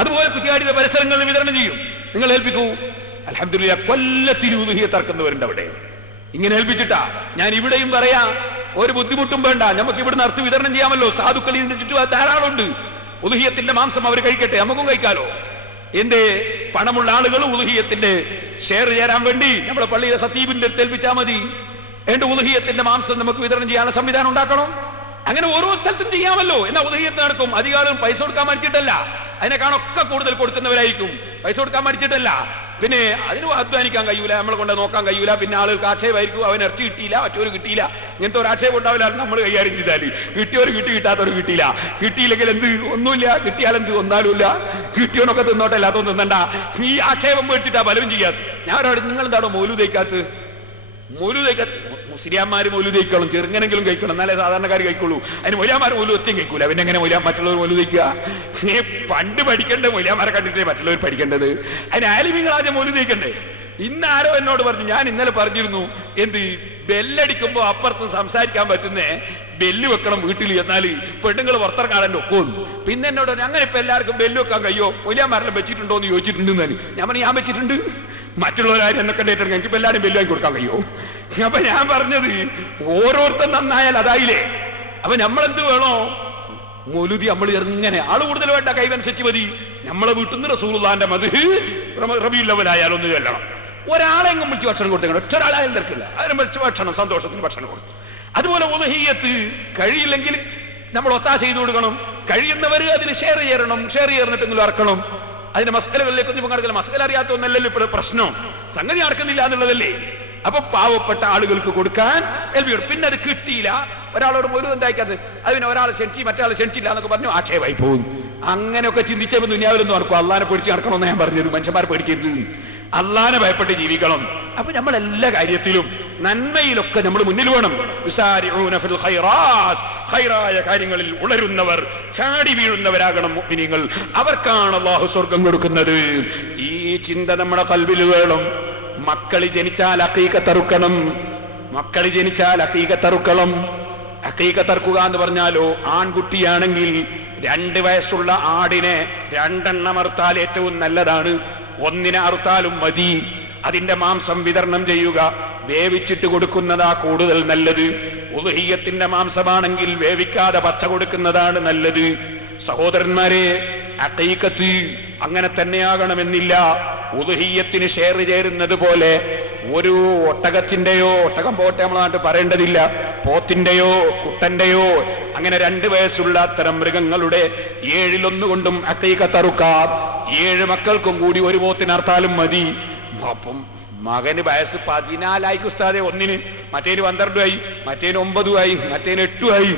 അതുപോലെ കുറ്റ്യാടിയുടെ പരിസരങ്ങളിൽ വിതരണം ചെയ്യും. നിങ്ങൾ ഏൽപ്പിക്കൂ. അൽഹംദുലില്ലാഹ് കൊല്ലത്തിൽ ഉദ്ഹിയ്യത്ത് ഇറക്കുന്നവരുണ്ട് അവിടെ. ഇങ്ങനെ ഏൽപ്പിച്ചിട്ടാ. ഞാൻ ഇവിടെയും പറയാ, ഒരു ബുദ്ധിമുട്ടും വേണ്ട, നമുക്ക് ഇവിടുന്ന് അർത്ഥം വിതരണം ചെയ്യാമല്ലോ. സാധുക്കൾ ഇതിന്റെ ചുറ്റും ധാരാളമുണ്ട്. ഉദ്ഹിയ്യത്തിന്റെ മാംസം അവർ കഴിക്കട്ടെ, നമുക്കും കഴിക്കാലോ. എന്റെ പണമുള്ള ആളുകൾ ഉദ്ഹിയ്യത്തിന്റെ ഷെയർ ചേരാൻ വേണ്ടി നമ്മുടെ പള്ളിയിലെ ഖതീബിന്റെ അടുത്ത് ഏൽപ്പിച്ചാൽ മതി. എന്റെ ഉദ്ഹിയ്യത്തിന്റെ മാംസം നമുക്ക് വിതരണം ചെയ്യാനുള്ള സംവിധാനം ഉണ്ടാക്കണം. അങ്ങനെ ഓരോ സ്ഥലത്തും ചെയ്യാമല്ലോ. എന്നാ ഉദ്ഹിയ്യത്ത് നടക്കും. അധികാരം പൈസ കൊടുക്കാൻ മടിച്ചിട്ടല്ല, അതിനേക്കാളൊക്കെ കൂടുതൽ കൊടുക്കുന്നവരായിരിക്കും. പൈസ കൊടുക്കാൻ മടിച്ചിട്ടല്ല. പിന്നെ അതിന് അധ്വാനിക്കാൻ കഴിയൂല, നമ്മളെ കൊണ്ട് നോക്കാൻ കഴിയൂല. പിന്നെ ആളുകൾക്ക് ആക്ഷേപമായിരിക്കും, അവൻ ഇറച്ചി കിട്ടിയില്ല, മറ്റൊരു കിട്ടിയില്ല. ഇങ്ങനത്തെ ഒരു ആക്ഷേപം ഉണ്ടാവില്ല. നമ്മൾ കൈകാര്യം ചെയ്താല് കിട്ടിയവർ കിട്ടി, കിട്ടാത്തവർ കിട്ടിയില്ല. കിട്ടിയില്ലെങ്കിൽ എന്ത്? ഒന്നുമില്ല. കിട്ടിയാലെന്ത്? ഒന്നാലുമില്ല. കിട്ടിയവനൊക്കെ തിന്നോട്ടെ, അല്ലാത്തൊന്നും തിന്നണ്ട. ഈ ആക്ഷേപം മേടിച്ചിട്ടാ പലരും ചെയ്യാത്ത. ഞാൻ ഒരാൾ, നിങ്ങൾ എന്താണോ മൗലൂദ് കഴിക്കാത്തത്? മൗലൂദ് കഴിക്കാത്ത മുസ്ലിയാന്മാര് മൗലൂദ് കഴിക്കണം, ചെറുങ്ങനെങ്കിലും കഴിക്കണം, എന്നാലേ സാധാരണക്കാർ കഴിക്കുള്ളൂ. അതിന് മൊയ്ലാമാർ മൗലൂദ് ഒറ്റയും കഴിക്കൂല. പിന്നെ എങ്ങനെ മറ്റുള്ളവർ മൗലൂദ് കഴിക്കുക? പണ്ട് പഠിക്കേണ്ട മൊയ്ലാമാരെ കണ്ടിട്ടേ മറ്റുള്ളവർ പഠിക്കേണ്ടത്. അതിന് ആലിമീങ്ങൾ ആദ്യം മൗലൂദ് കഴിക്കണ്ടേ? ഇന്ന് ആരോ എന്നോട് പറഞ്ഞു, ഞാൻ ഇന്നലെ പറഞ്ഞിരുന്നു, എന്ത് ബെല്ലടിക്കുമ്പോ അപ്പുറത്തും സംസാരിക്കാൻ പറ്റുന്നേ ബെല്ല് വെക്കണം വീട്ടിൽ. എന്നാൽ പെണ്ണുങ്ങൾ പുറത്തിറങ്ങാൻ ഒക്കും. പിന്നെ എന്നോട് അങ്ങനെ ഇപ്പൊ എല്ലാവർക്കും ബെല്ല് വെക്കാൻ കഴിയോ? മൊയ്ലാമാരെല്ലാം വെച്ചിട്ടുണ്ടോ എന്ന് ചോദിച്ചിട്ടുണ്ടെന്നാല് ഞാൻ പറഞ്ഞു, ഞാൻ വെച്ചിട്ടുണ്ട്. മറ്റുള്ളവരാരും എന്നെ കണ്ടിട്ട് എനിക്കിപ്പോ എല്ലാവരും ബെല്ല് വാങ്ങി കൊടുക്കാൻ കഴിയോ? അപ്പൊ ഞാൻ പറഞ്ഞത്, ഓരോരുത്തർ നന്നായാൽ അതായില്ലേ. അപ്പൊ നമ്മളെന്ത് വേണോ? മൗലൂദി നമ്മൾ എങ്ങനെ ആള് കൂടുതൽ വേണ്ട, കൈവനുസരിച്ച് മതി. നമ്മളെ വീട്ടിൽ നിന്ന് റസൂലുള്ളാഹിന്റെ മദ്ഹ് റബീഉൽ അവ്വൽ ആയാലൊന്നും ചൊല്ലണം. ഒരാളെങ്കിലും വിളിച്ച് ഭക്ഷണം കൊടുത്തേക്കണം. ഒറ്റൊരാളായാലും തിരക്കില്ല. അതിനെ വിളിച്ച് ഭക്ഷണം, സന്തോഷത്തിന് ഭക്ഷണം കൊടുക്കും. അതുപോലെ ഉദ്ഹിയ്യത്ത് കഴിയില്ലെങ്കിൽ നമ്മൾ ഒത്താശ ചെയ്തു കൊടുക്കണം. കഴിയുന്നവർ അതിന് ഷെയർ ചെയ്യണമെങ്കിലും ഇറക്കണം. അതിന്റെ മസ്കലകളിലേക്കൊന്നും പങ്കെടുക്കില്ല. മസ്കല അറിയാത്തൊന്നല്ലല്ലോ ഇപ്പോൾ പ്രശ്നം, സംഗതി നടക്കുന്നില്ല എന്നുള്ളതല്ലേ. അപ്പൊ പാവപ്പെട്ട ആളുകൾക്ക് കൊടുക്കാൻ എൽബിയോട്. പിന്നെ അത് കിട്ടിയില്ല, ഒരാളോട് പോലും എന്തായിക്കാത്, അതിന് ഒരാൾ ക്ഷണിച്ച് മറ്റേ ക്ഷണിച്ചില്ല എന്നൊക്കെ പറഞ്ഞു ആക്ഷേപമായി പോകും. അങ്ങനെയൊക്കെ ചിന്തിച്ചപ്പോൾ ദുനിയാവിലൊന്നും നടക്കും. അള്ളാനെ പേടിച്ച് നടക്കണമെന്ന് ഞാൻ പറഞ്ഞത്. മനുഷ്യന്മാരെ പേടിക്കരുത്, അള്ളാനെ ഭയപ്പെട്ട് ജീവിക്കണം. അപ്പൊ നമ്മൾ എല്ലാ കാര്യത്തിലും നന്മയിലൊക്കെ നമ്മൾ മുന്നിൽ വേണം. ഖൈറായ കാര്യങ്ങളിൽ ഉളരുന്നവർ, ചാടി വീഴുന്നവരാകണം മുഅ്മിനീങ്ങൾ. അവർക്കാണ് അല്ലാഹു സ്വർഗം കൊടുക്കുന്നത്. ഈ ചിന്ത നമ്മുടെ ഖൽബിൽ വേണം. മക്കൾ ജനിച്ചാൽ അഖീഖത്തറുക്കണം. അഖീഖത്തറുക്കുക എന്ന് പറഞ്ഞാലോ, ആൺകുട്ടിയാണെങ്കിൽ 2 വയസ്സുള്ള ആടിനെ 2 എണ്ണം അറുത്താൽ ഏറ്റവും നല്ലതാണ്. 1 അറുത്താലും മതി. അതിന്റെ മാംസം വിതരണം ചെയ്യുക, വേവിച്ചിട്ട് കൊടുക്കുന്നതാ കൂടുതൽ നല്ലത്. ഉദ്ഹിയ്യത്തിന്റെ മാംസമാണെങ്കിൽ വേവിക്കാതെ പച്ച കൊടുക്കുന്നതാണ് നല്ലത്. സഹോദരന്മാരെ, അഖീഖത്ത് അങ്ങനെ തന്നെയാകണമെന്നില്ല. ഉദ്ഹിയ്യത്തിന് ഷെയർ ചേരുന്നത് പോലെ ഒരു ഒട്ടകത്തിന്റെയോ, ഒട്ടകം പോട്ടെ നമ്മളെ നാട്ടിൽ പറയേണ്ടതില്ല, പോത്തിന്റെയോ കുട്ടന്റെയോ അങ്ങനെ 2 വയസ്സുള്ള അത്തരം മൃഗങ്ങളുടെ 7-1 കൊണ്ടും അഖീഖത്തറുക്കാം. 7 മക്കൾക്കും കൂടി ഒരു പോത്തിനർത്താലും മതി. അപ്പം മകന് വയസ്സ് 14 ഉസ്താദെ, ഒന്നിന്, മറ്റേന് 12 ആയി, മറ്റേന് 9 ആയി, മറ്റേന് 8 ആയി.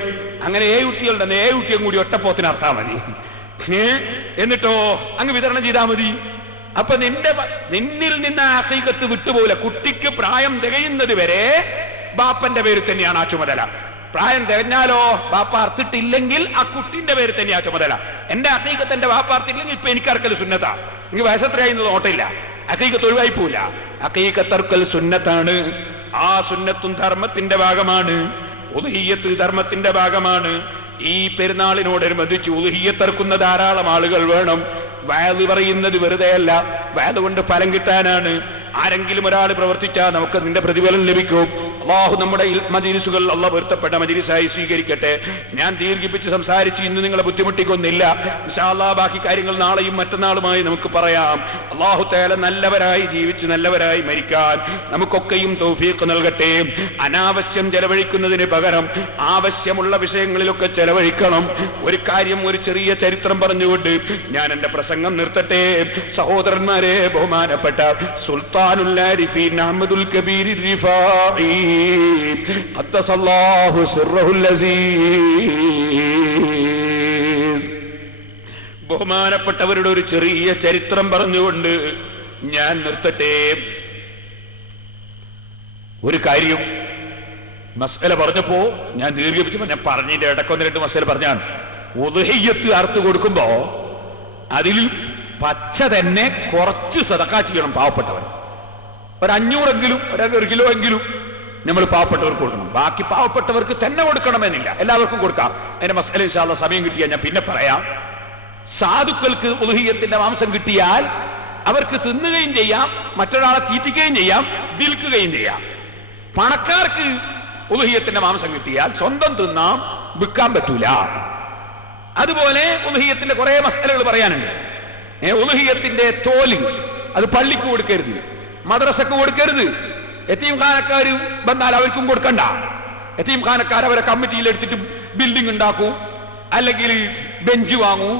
അങ്ങനെ 7 കുട്ടികളുടെ 7 കുട്ടിയും കൂടി ഒറ്റപ്പോത്തിനർത്താൽ മതി. എന്നിട്ടോ അങ്ങ് വിതരണം ചെയ്താൽ മതി. അപ്പൊ നിന്നിൽ നിന്ന് അഖീഖത്ത് വിട്ടുപോകില്ല. കുട്ടിക്ക് പ്രായം തികയുന്നത് വരെ ബാപ്പന്റെ പേര് തന്നെയാണ് ആ ചുമതല. പ്രായം തികഞ്ഞാലോ ബാപ്പ അർത്തിട്ടില്ലെങ്കിൽ ആ കുട്ടിന്റെ പേര് തന്നെയാ ചുമതല. എന്റെ അഖീഖത്ത് എന്റെ ബാപ്പ അർത്തിട്ടില്ലെങ്കിൽ ഇപ്പൊ എനിക്ക് അർക്കൽ സുന്നത്താ. എനിക്ക് വയസ്സത്രയായിരുന്നത് ഓട്ടില്ല, അഖീഖത്ത് ഒഴിവായി പോവില്ല. അഖീഖത്തർക്കൽ സുന്നത്താണ്. ആ സുന്നത്തും ധർമ്മത്തിന്റെ ഭാഗമാണ്. ഉദ്ഹിയ്യത്ത് ധർമ്മത്തിന്റെ ഭാഗമാണ്. ഈ പെരുന്നാളിനോടനുബന്ധിച്ച് ഉദ്ഹിയ്യത്തർക്കുന്ന ധാരാളം ആളുകൾ വേണം. വയല് പറയുന്നത് വെറുതെയല്ല, വയല് കൊണ്ട് ഫലം കിട്ടാനാണ്. ആരെങ്കിലും ഒരാൾ പ്രവർത്തിച്ചാൽ നമുക്ക് അതിന്റെ പ്രതിഫലം ലഭിക്കും. അല്ലാഹു നമ്മുടെ മജ്‌ലിസുകൾ അല്ലാഹു പൊരുത്തപ്പെട്ട മജ്‌ലിസായി സ്വീകരിക്കട്ടെ. ഞാൻ ദീർഘിപ്പിച്ച് സംസാരിച്ച് ഇന്ന് നിങ്ങളെ ബുദ്ധിമുട്ടിക്കൊന്നില്ല. ഇൻഷാ അല്ലാഹ് ബാക്കി കാര്യങ്ങൾ നാളെയും മറ്റന്നാളുമായി നമുക്ക് പറയാം. അല്ലാഹു തആല നല്ലവരായി ജീവിച്ച് നല്ലവരായി മരിക്കാൻ നമുക്കൊക്കെയും തൗഫീഖ് നൽകട്ടെ. അനാവശ്യം ചെലവഴിക്കുന്നതിന് പകരം ആവശ്യമുള്ള വിഷയങ്ങളിലൊക്കെ ചെലവഴിക്കണം. ഒരു കാര്യം, ഒരു ചെറിയ ചരിത്രം പറഞ്ഞുകൊണ്ട് ഞാൻ എന്റെ പ്രസംഗം നിർത്തട്ടെ. സഹോദരന്മാരെ, ബഹുമാനപ്പെട്ട സുൽത്താനുൽ ആരിഫീൻ അഹ്മദുൽ കബീർ റിഫാഈ ഖദ്ദസല്ലാഹു സിർറഹുൽ അസീസ്, ബഹുമാനപ്പെട്ടവരുടെ ഒരു ചെറിയ ചരിത്രം പറഞ്ഞുകൊണ്ട് ഞാൻ നിർത്തട്ടെ. ഒരു കാര്യം മസ്അല പറഞ്ഞപ്പോ ഞാൻ ദീർഘിപ്പിച്ചപ്പോ ഞാൻ പറഞ്ഞതിന്റെ ഇടക്കൊന്ന് 2 മസ്അല പറഞ്ഞാണ്. ഉദ്ഹിയ്യത്ത് അറുത്ത് കൊടുക്കുമ്പോ അതിൽ പച്ച തന്നെ കുറച്ച് സദഖ ചെയ്യണം. പാവപ്പെട്ടവൻ ഒരു 500 എങ്കിലും, 1 കിലോ എങ്കിലും നമ്മൾ പാവപ്പെട്ടവർക്ക് കൊടുക്കണം. ബാക്കി പാവപ്പെട്ടവർക്ക് തന്നെ കൊടുക്കണമെന്നില്ല, എല്ലാവർക്കും കൊടുക്കാം. അതിന്റെ മസ്അല ഇൻഷാ അല്ലാഹ് സമയം കിട്ടിയാൽ ഞാൻ പിന്നെ പറയാം. സാധുക്കൾക്ക് ഉദ്ഹിയ്യത്തിന്റെ മാംസം കിട്ടിയാൽ അവർക്ക് തിന്നുകയും ചെയ്യാം, മറ്റൊരാളെ തീറ്റിക്കുകയും ചെയ്യാം, വിൽക്കുകയും ചെയ്യാം. പണക്കാർക്ക് ഉദ്ഹിയ്യത്തിന്റെ മാംസം കിട്ടിയാൽ സ്വന്തം തിന്നാം, വിൽക്കാൻ പറ്റൂല. അതുപോലെ ഉദ്ഹിയ്യത്തിന്റെ കുറെ മസ്അലകൾ പറയാനുണ്ട്. ഉദ്ഹിയ്യത്തിന്റെ തോല് അത് പള്ളിക്ക് കൊടുക്കരുത്, മദ്രസക്ക് കൊടുക്കരുത്. യതീംഖാനക്കാർ വന്നാൽ അവർക്കും കൊടുക്കണ്ട. യതീംഖാനക്കാർ അവരെ കമ്മിറ്റിയിൽ എടുത്തിട്ട് ബിൽഡിംഗ് ഉണ്ടാക്കും, അല്ലെങ്കിൽ ബെഞ്ച് വാങ്ങൂ,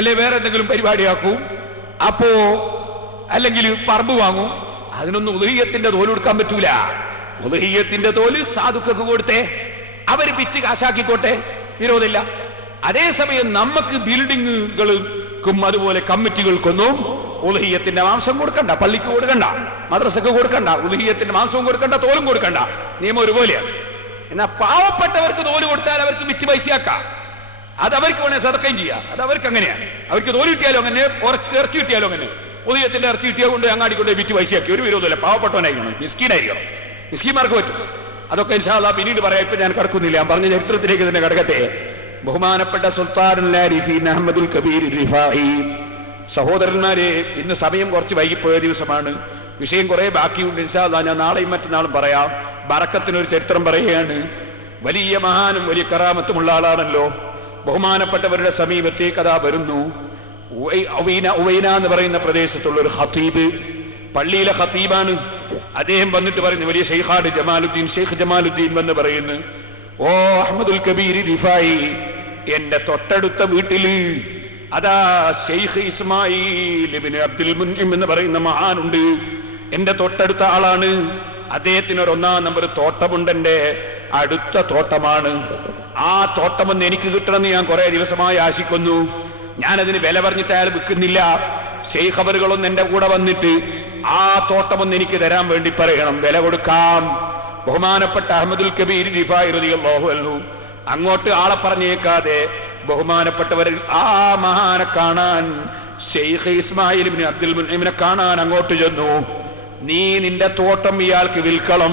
അല്ലെ വേറെ എന്തെങ്കിലും പരിപാടിയാക്കും, അപ്പോ അല്ലെങ്കിൽ പറമ്പ് വാങ്ങും. അതിനൊന്നും ഉദ്ഹിയ്യത്തിന്റെ തോല് കൊടുക്കാൻ പറ്റൂല. ഉദ്ഹിയ്യത്തിന്റെ തോല് സാധുക്കൾക്ക് കൊടുത്തേ, അവര് വിറ്റ് കാശാക്കിക്കോട്ടെ, വിരോധമില്ല. അതേസമയം നമുക്ക് ബിൽഡിങ്ങുകൾക്കും അതുപോലെ കമ്മിറ്റികൾക്കൊന്നും ഉദ്ഹിയ്യത്തിന്റെ മാംസം കൊടുക്കണ്ട, പള്ളിക്ക് കൊടുക്കണ്ട, മദ്രസക്ക് കൊടുക്കണ്ട, ഉദ്ഹിയ്യത്തിന്റെ മാംസവും കൊടുക്കണ്ട, തോലും കൊടുക്കണ്ട. നിയമം ഒരുപോലെയാണ്. എന്നാൽ പാവപ്പെട്ടവർക്ക് തോല് കൊടുത്താൽ അവർക്ക് വിറ്റ് പൈസയാക്കാം. അത് അവർക്ക് വേണേ സദഖയും ചെയ്യാം. അത് അവർക്ക് അങ്ങനെയാണ്. അവർക്ക് തോല് കിട്ടിയാലും അങ്ങനെ, ഇറച്ചി കിട്ടിയാലും അങ്ങനെ. ഉദ്ഹിയ്യത്തിന്റെ ഇറച്ചി കിട്ടിയാൽ കൊണ്ട് അങ്ങാടി കൊണ്ട് വിറ്റ് പൈസയാക്കി, ഒരു വിരോധമില്ല. പാവപ്പെട്ടവനായിരിക്കണം, മിസ്കീനായിരിക്കണം. മിസ്കീന്മാർക്ക് പറ്റും. അതൊക്കെ ഇൻഷാ അല്ലാഹ് പിന്നീട് പറയാം. ഇപ്പൊ ഞാൻ കടക്കുന്നില്ല, ഞാൻ പറഞ്ഞ ചരിത്രത്തിലേക്ക് തന്നെ കടക്കട്ടെ. ബഹുമാനപ്പെട്ട സുൽത്താനുൽ ആരിഫീൻ അഹ്മദുൽ കബീർ റിഫാഈ, സഹോദരന്മാരെ, ഇന്ന് സമയം കുറച്ച് വൈകിപ്പോയ ദിവസമാണ്. വിഷയം കുറെ ബാക്കിയുണ്ട്. ഇൻഷാ അല്ലാഹ് ഞാൻ നാളെയും മറ്റന്നാളും പറയാം. ബറക്കത്തിനൊരു ചരിത്രം പറയുകയാണ്. വലിയ മഹാനും വലിയ കറാമത്തുമുള്ള ആളാണല്ലോ. ബഹുമാനപ്പെട്ടവരുടെ സമീപത്തേക്ക് അതാ വരുന്നു. ഉവൈന എന്ന് പറയുന്ന പ്രദേശത്തുള്ള ഒരു ഖതീബ്, പള്ളിയിലെ ഖതീബാണ്. അദ്ദേഹം വന്നിട്ട് പറയുന്നു, വലിയ ഷെയ്ഖാണ് ജമാലുദ്ദീൻ, ഷെയ്ഖ് ജമാലുദ്ദീൻ വന്ന് പറയുന്നു, ഓ അഹ്മദുൽ കബീർ റിഫാഈ, എന്റെ തൊട്ടടുത്ത വീട്ടില് അതാ ഷെയ്ഖ് ഇസ്മായിൽ ഇബ്നു അബ്ദുൽ മുൻഇം എന്ന് പറയുന്ന മഹാനുണ്ട്. എന്റെ തൊട്ടടുത്ത ആളാണ്. അദ്ദേഹത്തിന് ഒരു 1-ാം നമ്പർ തോട്ടമുണ്ട്. എന്റെ അടുത്ത തോട്ടമാണ്. ആ തോട്ടമൊന്ന് എനിക്ക് കിട്ടണമെന്ന് ഞാൻ കുറെ ദിവസമായി ആശിക്കുന്നു. ഞാനതിന് വില പറഞ്ഞിട്ട് അയാൾ വിൽക്കുന്നില്ല. ഷെയ്ഖ് അവറുകളൊന്ന് എന്റെ കൂടെ വന്നിട്ട് ആ തോട്ടമൊന്ന് എനിക്ക് തരാൻ വേണ്ടി പറയണം, വില കൊടുക്കാം. ബഹുമാനപ്പെട്ട അഹ്മദുൽ കബീർ റിഫായി റളിയല്ലാഹു അൻഹു അങ്ങോട്ട് ആളെ പറഞ്ഞേക്കാതെ ബഹുമാനപ്പെട്ടവർ ആ മഹാനെ കാണാൻ, ഷെയ്ഖ് ഇസ്മായിൽ ഇബ്നു അബ്ദുൽ മുൻഇമിനെ കാണാൻ അങ്ങോട്ട് ചെന്നു. നീ നിന്റെ തോട്ടം ഇയാൾക്ക് വിൽക്കണം,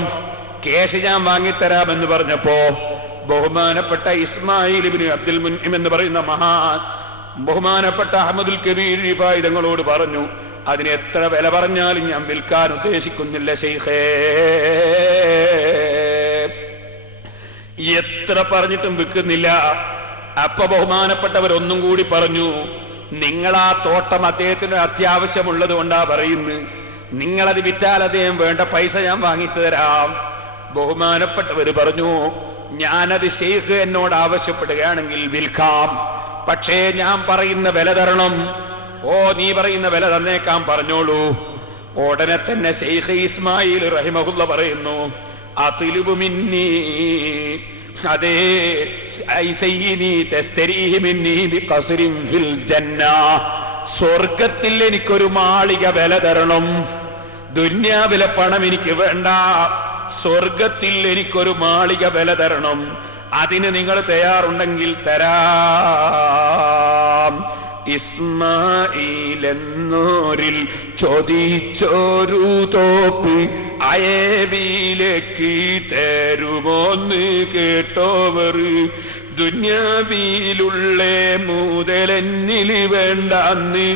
കേശ് ഞാൻ വാങ്ങിത്തരാമെന്ന് പറഞ്ഞപ്പോ ബഹുമാനപ്പെട്ട ഇസ്മായിൽ ഇബ്നു അബ്ദുൽ മുൻഇം എന്ന് പറയുന്ന മഹാൻ ബഹുമാനപ്പെട്ട അഹ്മദുൽ കബീർ റിഫായി തങ്ങളോട് പറഞ്ഞു, അതിന് എത്ര വില പറഞ്ഞാലും ഞാൻ വിൽക്കാൻ ഉദ്ദേശിക്കുന്നില്ല ഷെയ്ഖേ. എത്ര പറഞ്ഞിട്ടും വിൽക്കുന്നില്ല. അപ്പൊ ബഹുമാനപ്പെട്ടവർ ഒന്നും കൂടി പറഞ്ഞു, നിങ്ങൾ ആ തോട്ടം അദ്ദേഹത്തിന് അത്യാവശ്യമുള്ളത് കൊണ്ടാ പറയുന്നത്, നിങ്ങളത് വിറ്റാൽ അദ്ദേഹം വേണ്ട പൈസ ഞാൻ വാങ്ങിച്ചു തരാം. ബഹുമാനപ്പെട്ടവർ പറഞ്ഞു, ഞാനത് ഷെയ്ഖ് എന്നോട് ആവശ്യപ്പെടുകയാണെങ്കിൽ വിൽക്കാം, പക്ഷേ ഞാൻ പറയുന്ന വില തരണം. ഓ, നീ പറയുന്ന വില തന്നേക്കാൻ പറഞ്ഞോളൂ. ഉടനെ തന്നെ ഷെയ്ഖ് ഇസ്മായിൽ റഹിമഹുല്ല പറയുന്നു, അത്ലുബു മിന്നി, അതേ സയ്യിദി തസ്തരീഹി മിന്നി ബിഖസ്രിൻ ഫിൽ ജന്ന, സ്വർഗത്തിൽ എനിക്കൊരു മാളിക വില തരണം. ദുന്യാവിലെ പണം എനിക്ക് വേണ്ട, സ്വർഗത്തിൽ എനിക്കൊരു മാളിക വില തരണം. അതിന് നിങ്ങൾ തയ്യാറുണ്ടെങ്കിൽ തരാം. ഇസ്മായിൽ എന്നോരിൽ ചോദിച്ചോരു തോപ്പ് അയവിലേക്ക് തരുമോന്ന് കേട്ടോവർ, ദുന്യാവിലുള്ള മുതലെന്നിൽ വേണ്ടാന്ന്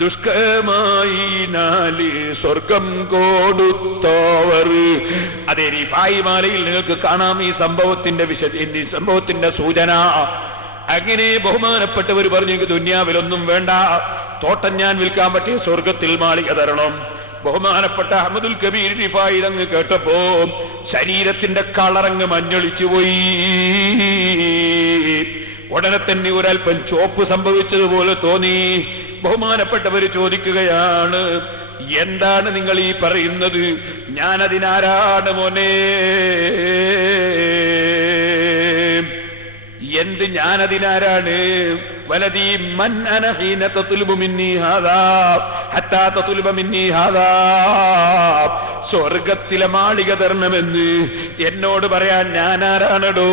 ദുഷ്കരമായി 4 സ്വർഗം കൊടുത്തോവർ. അതേ റിഫായി മാലയിൽ നിങ്ങൾക്ക് കാണാം ഈ സംഭവത്തിന്റെ സൂചന. അങ്ങനെ ബഹുമാനപ്പെട്ടവർ പറഞ്ഞു, ദുന്യാവിലൊന്നും വേണ്ട, തോട്ടം ഞാൻ വിൽക്കാൻ പറ്റിയ സ്വർഗത്തിൽ മാളിക തരണം. ബഹുമാനപ്പെട്ട അഹ്മദുൽ കബീർ റിഫായി അങ്ങ് കേട്ടപ്പോ ശരീരത്തിന്റെ കളറങ്ങ് മഞ്ഞൊളിച്ചു പോയി. ഉടനെ തന്നെ ഒരൽപ്പം ചോപ്പ് സംഭവിച്ചതുപോലെ തോന്നി. ബഹുമാനപ്പെട്ടവർ ചോദിക്കുകയാണ്, എന്താണ് നിങ്ങൾ ഈ പറയുന്നത്? ഞാനതിനാരാണ് മോനെ? എന്ത് ഞാനതിനാരാണ്? വലദീ മൻ അന ഹീന തത്ലുബു മിന്നി ഹാദാ ഹത്താ തത്ലുബ മിന്നി ഹാദാ, സ്വർഗത്തിലെ മാളിക തരണമെന്ന് എന്നോട് പറയാൻ ഞാനാരാണടോ?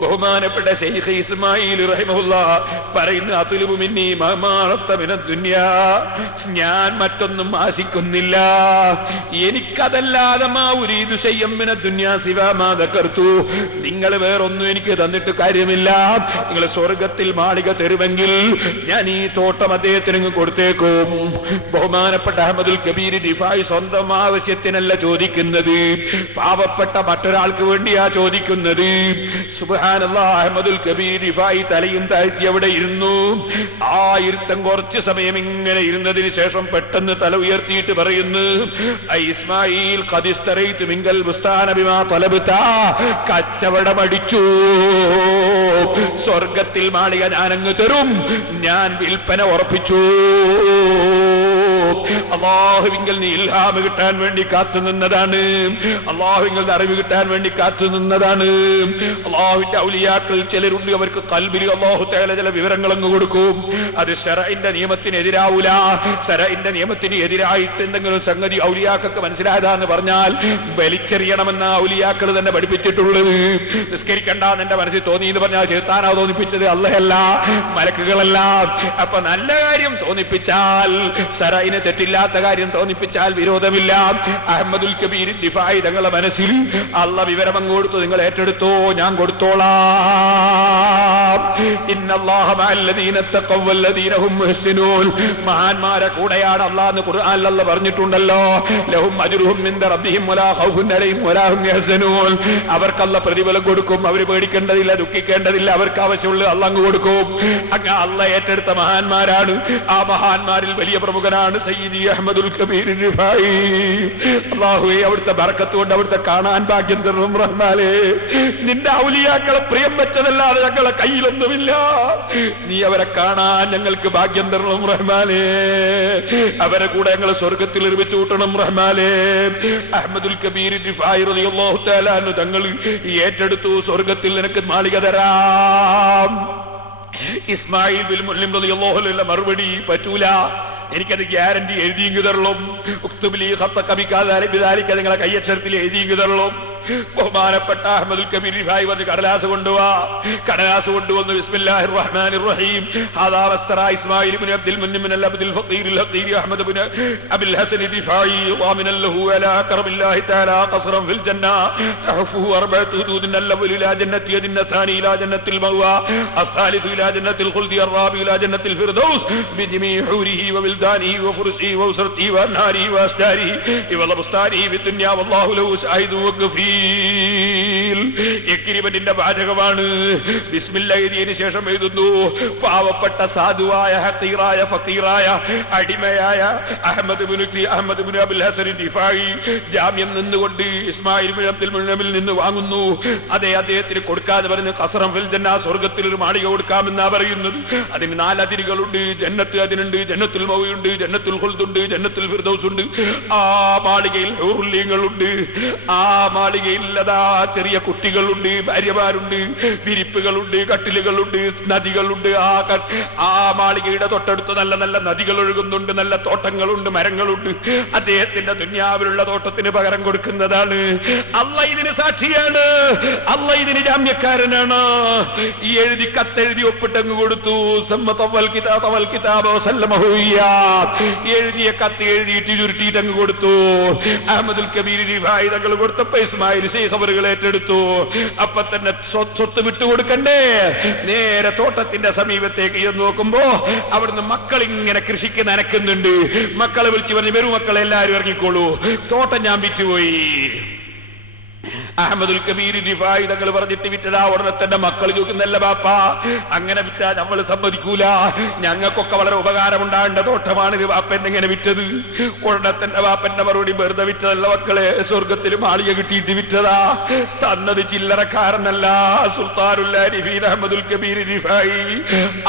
ബഹുമാനപ്പെട്ട ഷെയ്ഖ് ഇസ്മായിൽ റഹിമഹുല്ലാ പറയുന്നു, അത്ലുബു മിന്നി മമാറത്ത മിനദ് ദുനിയാ, ഞാൻ മറ്റൊന്നും ആശിക്കുന്നില്ല, എനിക്കതല്ലാതെ മാ ഉരീദു ശൈഅൻ മിനദ് ദുനിയാ സിവാ മാ ദകർതു, നിങ്ങൾ വേറൊന്നും എനിക്ക് തന്നിട്ട് കാര്യമില്ല. നിങ്ങൾ സ്വർഗത്തിൽ മാളിക തരുമെങ്കിൽ ഞാൻ ഈ തോട്ടം അദ്ദേഹത്തിന് കൊടുത്തേക്കും. ബഹുമാനപ്പെട്ട അഹ്മദുൽ കബീർ റിഫായി സ്വന്തം ആവശ്യത്തിനല്ല ചോദിക്കുന്നത്, പാവപ്പെട്ട മറ്റൊരാൾക്ക് വേണ്ടിയാ ചോദിക്കുന്നത്. സുബ്ഹാനല്ലാഹ്, അഹ്മദുൽ കബീർ റിഫായി തലയും താഴ്ത്തി അവിടെ ഇരുന്നു. ആ ഇരുത്തം കുറച്ച് സമയം ഇങ്ങനെ ഇരുന്നതിന് ശേഷം പെട്ടെന്ന് തല ഉയർത്തിയിട്ട് പറയുന്നു, ഇസ്മായിൽ ഖദിസ്തറൈതു മിങ്കൽ ബുസ്താന ബിമാ തലബ്ത, കച്ചവടമടിച്ചു, സ്വർഗത്തിൽ മാളിക ഞാനങ്ങ് തരും, ഞാൻ വിൽപ്പന ഉറപ്പിച്ചു. അല്ലാഹുവിങ്കൽ നീ ഇൽഹാം കിട്ടാൻ വേണ്ടി കാത്തു നിന്നതാണ്, അല്ലാഹുവിങ്കൽ അറിവ് കിട്ടാൻ വേണ്ടി കാത്തു നിന്നതാണ്. അല്ലാഹുവിന്റെ ഔലിയാക്കൾ ചിലരുണ്ട്, അവർക്ക് ഖൽബിൽ അല്ലാഹു തആല ചില വിവരങ്ങൾ അങ്ങ് കൊടുക്കും. അത് ശറഇന്റെ നിയമത്തിന് എതിരാവൂല. ശറഇന്റെ നിയമത്തിന് എതിരായിട്ട് എന്തെങ്കിലും സംഗതി ഔലിയാക്കൾക്ക് മനസ്സിലായതാന്ന് പറഞ്ഞാൽ വലിച്ചെറിയണമെന്ന ഔലിയാക്കൾ തന്നെ പഠിപ്പിച്ചിട്ടുള്ളത്. നിസ്കരിക്കണ്ടെന്ന് എന്റെ മനസ്സിൽ തോന്നി എന്ന് പറഞ്ഞാൽ ശൈത്താനാ തോന്നിപ്പിച്ചത്, അല്ലാഹല്ല, മലക്കുകളല്ല. അപ്പൊ നല്ല കാര്യം തോന്നിപ്പിച്ചാൽ, ശറഇന് തെറ്റില്ലാത്ത കാര്യം തോന്നിപ്പിച്ചാൽ വിരോധമില്ല. അഹ്മദുൽ കബീർ റിഫായി തങ്ങളുടെ മനസ്സിൽ അല്ലാഹ് വിവരം അങ്ങ് കൊടുത്തു, നിങ്ങൾ ഏറ്റെടുത്തോ, ഞാൻ കൊടുത്തോളാം. ഇന്നല്ലാഹ മഅല്ലദീന തഖവ്വ വല്ലദീന ഹും മുഹ്സിനൂൻ. മഹാന്മാരെ കൂടെയാണ് അല്ലാഹ് എന്ന് ഖുർആനിൽ അല്ലാഹ് പറഞ്ഞിട്ടുണ്ടല്ലോ. ലഹും അജ്റുഹും മിൻദ റബ്ബിഹിം വലാ ഖൗഫുൻ അലൈഹിം വലാ ഹും യഹ്സനൂൻ. അവർക്ക് അല്ലാഹ് പ്രതിഫലം കൊടുക്കും. അവർ പേടിക്കേണ്ടതില്ല, ദുഃഖിക്കേണ്ടതില്ല. അവർക്ക് ആവശ്യമുള്ളത് അല്ലാഹ് അങ്ങ് കൊടുക്കും. അങ്ങ് അല്ലാഹ് ഏറ്റെടുത്ത മഹാന്മാരാണ്. ആ മഹാന്മാരിൽ വലിയ പ്രമുഖനാണ് സയ്യിദി അഹ്മദുൽ കബീർ റിഫായി. അല്ലാഹുവേ, അവിടുത്തെ ബർക്കത്ത് കൊണ്ട് അവിടുത്തെ കാണാൻ ഭാഗ്യം തരണം റഹ്മാനേ. നിന്റെ ഔലിയാക്കളെ പ്രിയം വെച്ചതല്ലാതെ ഞങ്ങളെ കയ്യിലൊന്നുമില്ല. നീ അവരെ കാണാൻ ഞങ്ങൾക്ക് ഭാഗ്യം തരണം റഹ്മാനേ. അവരെ കൂടെ ഞങ്ങൾ സ്വർഗത്തിൽ ഒരുമിച്ച് കൂട്ടണം റഹ്മാനേ. അഹ്മദുൽ കബീർ റിഫായി റളിയല്ലാഹു തആല അൻഹു തങ്ങൾ ഏറ്റെടുത്തു, സ്വർഗത്തിൽ നിനക്ക് മാളിക തരാം. ഇസ്മായിൽ ബിൻ മുഅല്ലിം റളിയല്ലാഹു അൻഹു മറുപടി പറ്റൂല, എനിക്കത് ഗ്യാരണ്ടി എഴുതിയെങ്കിൽ തരളും. നിങ്ങളെ കയ്യക്ഷരത്തിൽ എഴുതിയെങ്കിൽ തരളും. ബഹുമാനപ്പെട്ട അഹ്മദുൽ കബീർ റിഫായി വന്ന് കടലാസ് കൊണ്ടുവാ. കടലാസ് കൊണ്ടുവന്ന് ബിസ്മില്ലാഹിർ റഹ്മാനിർ റഹീം ഹാദാ വസ്തറ ഇസ്മായിൽ ഇബ്നു അബ്ദുൽ മുന്നിം മിനൽ അബ്ദുൽ ഫഖീറിൽ ഹഖീർ അഹ്മദ് ഇബ്നു അബുൽ ഹസൻ റിഫായി ളാമിനൻ ലഹു അലാ കറമില്ലാഹി തആല ഖസ്റൻ ഫിൽ ജന്ന തഹഫു അർബഅതു ഹുദൂദിൻ അൽ-അവ്വൽ ഇലാ ജന്നത്തി യദിൻ നസാനി ഇലാ ജന്നത്തിൽ മഅവാ അസ്സാലിസു ഇലാ ജന്നത്തിൽ ഖുൽദി അർ-റാബി ഇലാ ജന്നത്തിൽ ഫിർദൗസ് ബിജമീ ഹൂരിഹി വവിൽദാനിഹി വഫുർസിഹി വഉസ്റതിഹി വഅൻഹാരിഹി വഅസ്ദാരിഹി വലബുസ്താനിഹി ഫിദ്ദുനിയ വല്ലാഹു ലഹു ശാഹിദു വഖഫീ. ഇക്രിമത്തിന്റെ വാചകമാണ്. ബിസ്മില്ലാ എഴുതിയതിനു ശേഷം എഴുതുന്നു, പാവപ്പെട്ട സാധുവായ ഹഖീറായ ഫഖീറായ അടിമയായ അഹ്മദ് ഇബ്നു അബുൽ ഹസൻ റിഫായി ജാമ്യം നിന്നുകൊണ്ട് ഇസ്മായിൽ ഇബ്നു അബ്ദുൽ മുന്നമിൽ നിന്ന് വാങ്ങുന്നു. അതേ അദ്ദേഹത്തിന് കൊടുക്കാതെ പറഞ്ഞു ഖസ്റൻ ഫിൽ ജന്ന, സ്വർഗ്ഗത്തിൽ ഒരു മാളിക കൊടുക്കാമെന്നാ പറയുന്നത്. അതിന് 4 അതിരുകളുണ്ട്. ജന്നത്ത് അതിനുണ്ട്, ജന്നത്തുൽ മഅവയുണ്ട്, ജന്നത്തുൽ ഖുൽദുണ്ട്, ജന്നത്തുൽ ഫിർദൗസ് ഉണ്ട്. ആ മാളികയിൽ ഹൂറുൽ ലീങ്ങളുണ്ട്. ആ മാളികയിൽ ചെറിയ കുട്ടികളുണ്ട്, ഭാര്യമാരുണ്ട്, വിരിപ്പുകളുണ്ട്, കട്ടിലുകളുണ്ട്, നദികളുണ്ട്. ആ മാളികയുടെ തൊട്ടടുത്ത് നല്ല നല്ല നദികൾ ഒഴുകുന്നുണ്ട്, നല്ല തോട്ടങ്ങളുണ്ട്, മരങ്ങളുണ്ട്. അദ്ദേഹത്തിന്റെ ദുനിയാവിലുള്ള തോട്ടത്തിന് പകരം കൊടുക്കുന്നതാണ്. അല്ലാഹ് ഇതിന് സാക്ഷിയാണ്, അല്ലാഹ് ഇതിന് ജാമ്യക്കാരനാണ്. ഈ കത്തെഴുതി ഒപ്പിട്ടങ്ങ് കൊടുത്തു. എഴുതിയ കത്ത് എഴുതിയിട്ട് ചുരുട്ടിയിട്ട് കൊടുത്തു. അഹ്മദുൽ കബീർ റിഫായി തങ്ങൾ കൊടുത്തപ്പോ ഇസ്മായിൽ ശൈഖ് അവറുകൾ ഏറ്റെടുത്തു. അപ്പൊ തന്നെ സ്വത്ത് വിട്ടുകൊടുക്കണ്ടേ? നേരെ തോട്ടത്തിന്റെ സമീപത്തേക്ക് നോക്കുമ്പോ അവിടുന്ന് മക്കൾ ഇങ്ങനെ കൃഷിക്ക് നനക്കുന്നുണ്ട്. മക്കളെ വിളിച്ചു പറഞ്ഞു, വരൂ മക്കളെ, എല്ലാവരും ഇറങ്ങിക്കോളൂ, തോട്ടം ഞാൻ വിറ്റുപോയി. അഹ്മദുൽ കബീർ റിഫായി തങ്ങൾ പറഞ്ഞിട്ട് വിറ്റതാ. ഉടനെ തന്നെ മക്കൾ ചോദിക്കുന്നല്ല, ബാപ്പാ അങ്ങനെ വിറ്റാ നമ്മൾ സമ്മതിക്കൂല, ഞങ്ങൾക്കൊക്കെ വളരെ ഉപകാരമുണ്ടാകേണ്ട തോട്ടമാണിത്, ബാപ്പ എന്നെങ്ങനെ വിറ്റത്? ഉടനെ തന്നെ ബാപ്പന്റെ മറുപടി, വെറുതെ വിറ്റതല്ല മക്കളെ, സ്വർഗത്തിൽ മാളിക കിട്ടിയിട്ട് വിറ്റതാ. തന്നത് ചില്ലറക്കാരനല്ല, സുൽത്താനുൽ ആരിഫീൻ അഹ്മദുൽ കബീർ റിഫായി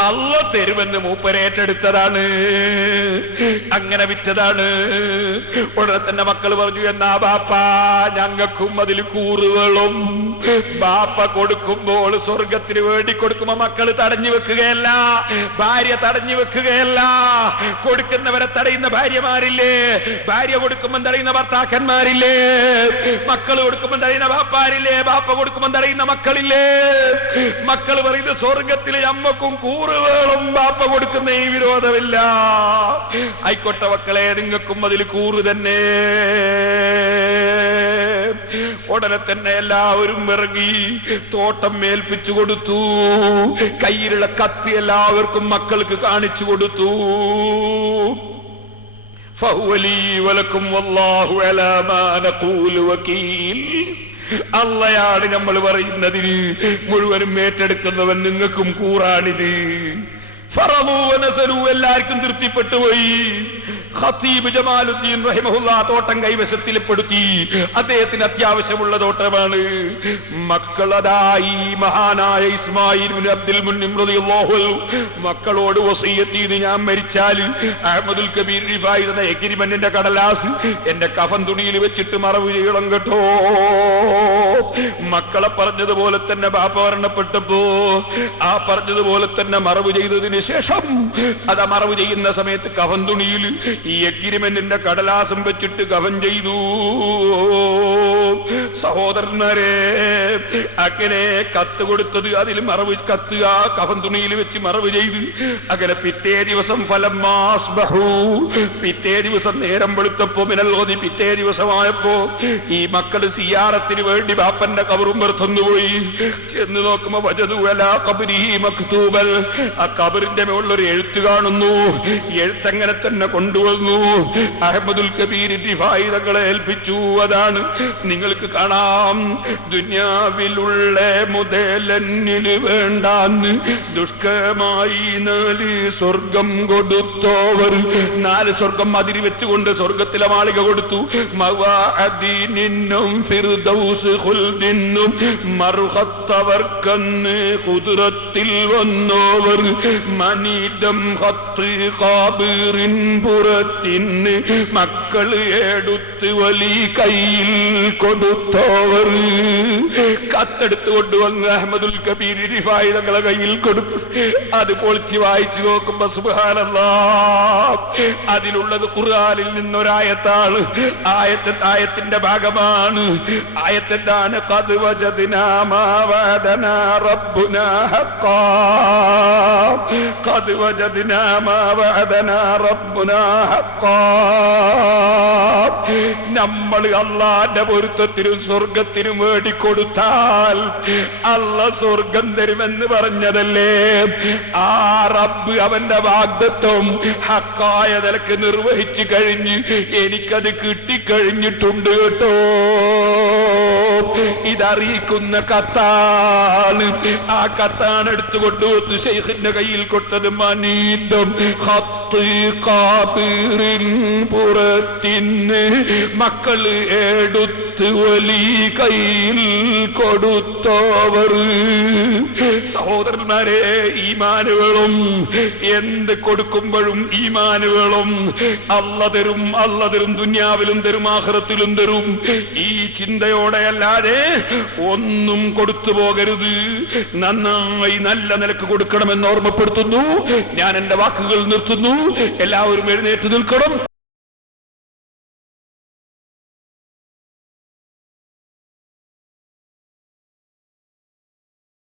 അല്ലാഹ് തരുമെന്ന് മൂപ്പരേറ്റെടുത്തതാണ്, അങ്ങനെ വിറ്റതാണ്. ഉടനെ തന്നെ മക്കൾ പറഞ്ഞു, എന്നാ ബാപ്പാ ഞങ്ങൾക്കും അതിൽ കൂറുകളും. ബാപ്പ കൊടുക്കുമ്പോൾ സ്വർഗത്തിന് വേണ്ടി കൊടുക്കുമ്പോ മക്കള് തടഞ്ഞു വെക്കുകയല്ല, ഭാര്യ തടഞ്ഞു വെക്കുകയല്ല. കൊടുക്കുന്നവരെ തടയുന്ന ഭാര്യമാരില്ലേ? ഭാര്യ കൊടുക്കുമ്പോൾ തടയുന്ന ഭർത്താക്കന്മാരില്ലേ? മക്കള് കൊടുക്കുമ്പോൾ തടയുന്ന ബാപ്പാരില്ലേ? ബാപ്പ കൊടുക്കുമ്പോൾ തടയുന്ന മക്കളില്ലേ? മക്കള് പറയുന്ന സ്വർഗത്തിലെ അമ്മക്കും കൂറുകളും ബാപ്പ കൊടുക്കുന്ന ഈ വിരോധമില്ല. ആയിക്കോട്ടെ മക്കളെ, നിങ്ങൾക്കും അതിൽ കൂറ് തന്നെ. ഉടനെ തന്നെ എല്ലാവരും ഇറങ്ങി തോട്ടം ഏൽപ്പിച്ചു കൊടുത്തു. കയ്യിലുള്ള കത്തി എല്ലാവർക്കും മക്കൾക്ക് കാണിച്ചു കൊടുത്തു. ഫഹുവലീ വലക്കും വല്ലാഹു അലാ മാ നഖൂലു വകീൽ. അല്ലാഹയാണ് നമ്മൾ പറയുന്നതിന് മുഴുവനും ഏറ്റെടുക്കുന്നവൻ, നിങ്ങൾക്കും കൂറാണിത്. എല്ലാവർക്കും തൃപ്തിപ്പെട്ടു പോയി. ഖതീബ് ജമാലുദ്ദീൻ റഹിമഹുല്ലാ തോട്ടം കൈവശത്തിൽ പെടുത്തി. അദ്ദേഹത്തിന് അത്യാവശ്യമുള്ള തോട്ടമാണ്. മക്കളതായി മഹാനായ ഇസ്മായിൽ ഇബ്നു അബ്ദുൽ മുന്നിം റളിയല്ലാഹു അൻഹു മക്കളോട് വസിയത്ത് ചെയ്ത്, ഞാൻ മരിച്ചാൽ അഹ്മദുൽ കബീർ റിഫായി എന്ന എഗ്രിമെന്റിന്റെ കടലാസ് എന്റെ കഫൻ തുണിയിൽ വെച്ചിട്ട് മറവ് ചെയ്യണം കേട്ടോ. മക്കളെ പറഞ്ഞതുപോലെ തന്നെ ബാപ്പ മരണപ്പെട്ടപ്പോ ആ പറഞ്ഞതുപോലെ തന്നെ മറവ് ചെയ്തതിന് കഴിഞ്ഞതിന് ശേഷം അത് മറവ് ചെയ്യുന്ന സമയത്ത് കഫൻ തുണിയിൽ ഈ എഗ്രിമെന്റിന്റെ കടലാസം വെച്ചിട്ട് കഫൻ ചെയ്തു. സഹോദരന്മാരെ, അങ്ങനെ കത്ത് കൊടുത്തത് അതിൽ മറവ് കത്ത് ആ കഫൻ തുണിയിൽ വെച്ച് മറവ് ചെയ്ത് അങ്ങനെ പിറ്റേ ദിവസം പിറ്റേ ദിവസം നേരം വെളുത്തപ്പോ മിനൽ ഗദി പിറ്റേ ദിവസമായപ്പോ ഈ മക്കള് സിയാറത്തിന് വേണ്ടി ബാപ്പന്റെ കബറും വെറുത്തുന്നു പോയി. ചെന്ന് നോക്കുമ്പോ വജദു അലാ ഖബ്രിഹി മക്തൂബൽ, ആ കബറിന്റെ മുകളിലൊരു എഴുത്ത് കാണുന്നു. എഴുത്തങ്ങനെ തന്നെ കൊണ്ടുവന്നു. അഹ്മദുൽ കബീർ റിഫായി തങ്ങളെ ഏൽപ്പിച്ചു. അതാണ് നിങ്ങൾക്ക് കാണാം, ദുനിയാവിലുള്ള മുതലെന്നിൽ വേണ്ടാന്ന് ദുഷ്കരമായി 4 സ്വർഗം കൊടുത്തോവർ. 4 സ്വർഗം അതിരി വെച്ചുകൊണ്ട് സ്വർഗത്തിലെ മാളിക കൊടുത്തു. മവാഅദീനിന്നും ഫിർദൗസ് ഖുൽദിന്നും മർഹത്തവർക്കന്ന് ഖുദ്റത്തിൽ വന്നോവർ. മനീദം ഖത്ത് ഖാബിറിൻ പുറത്തിന് മക്കൾ എടുത്ത് വലി കയ്യിൽ കൊടുത്തോവർ. കത്തെടുത്ത് കൊണ്ടുവന്ന് അഹ്മദുൽ കബീർ റിഫായി തങ്ങളെ കയ്യിൽ കൊടുത്തു. അത് പൊളിച്ച് വായിച്ചു നോക്കുമ്പോ സുബ്ഹാനല്ലാഹ്, അതിലുള്ളത് ഖുർആനിൽ നിന്നൊരായത്താണ്. ആയത്തിന്റെ ഭാഗമാണ്. ആയത്തെന്താണ്? ഖദ് വജദ്നാ മാ വഅദനാ റബ്ബുനാ ഹഖ്ഖാ, ഖദ് വജദ്നാ മാ വഅദനാ റബ്ബുനാ ഹഖ്ഖാ. നമ്മൾ അല്ലാഹുവിന്റെ പൊരുത്തത്തിനും സ്വർഗത്തിനും വേണ്ടി കൊടുത്താൽ അല്ലാഹ് സ്വർഗം തരുമെന്ന് പറഞ്ഞതല്ലേ. ആ റബ്ബ് അവന്റെ വാഗ്ദത്വം ഹക്കായ നിലക്ക് നിർവഹിച്ചു കഴിഞ്ഞ് എനിക്കത് കിട്ടിക്കഴിഞ്ഞിട്ടുണ്ട് കേട്ടോ. ഇതറിയിക്കുന്ന കത്താണ്. ആ കത്താണ് എടുത്തുകൊണ്ടുവന്ന് ശൈഖിന്റെ കയ്യിൽ കൊടുത്തത്. മനീദം ഖത്ത് ഖാബിറിൻ പുറത്തിന് മക്കള് എടുത്ത് വലി കയ്യിൽ കൊടുത്തോവർ. സഹോദരന്മാരെ, ഈമാനുകളും എന്ത് കൊടുക്കുമ്പോഴും ഈമാനുകളും അല്ലാഹ് തരും, ദുനിയാവിലും തരും, ആഖിറത്തിലും തരും. ഈ ചിന്തയോടെ അല്ലാതെ ഒന്നും കൊടുത്തു പോകരുത്. നന്നായി നല്ല നിലക്ക് കൊടുക്കണമെന്ന് ഓർമ്മപ്പെടുത്തുന്നു. ഞാൻ എന്റെ വാക്കുകൾ നിർത്തുന്നു. എല്ലാവരും എഴുന്നേറ്റ് നിൽക്കണം.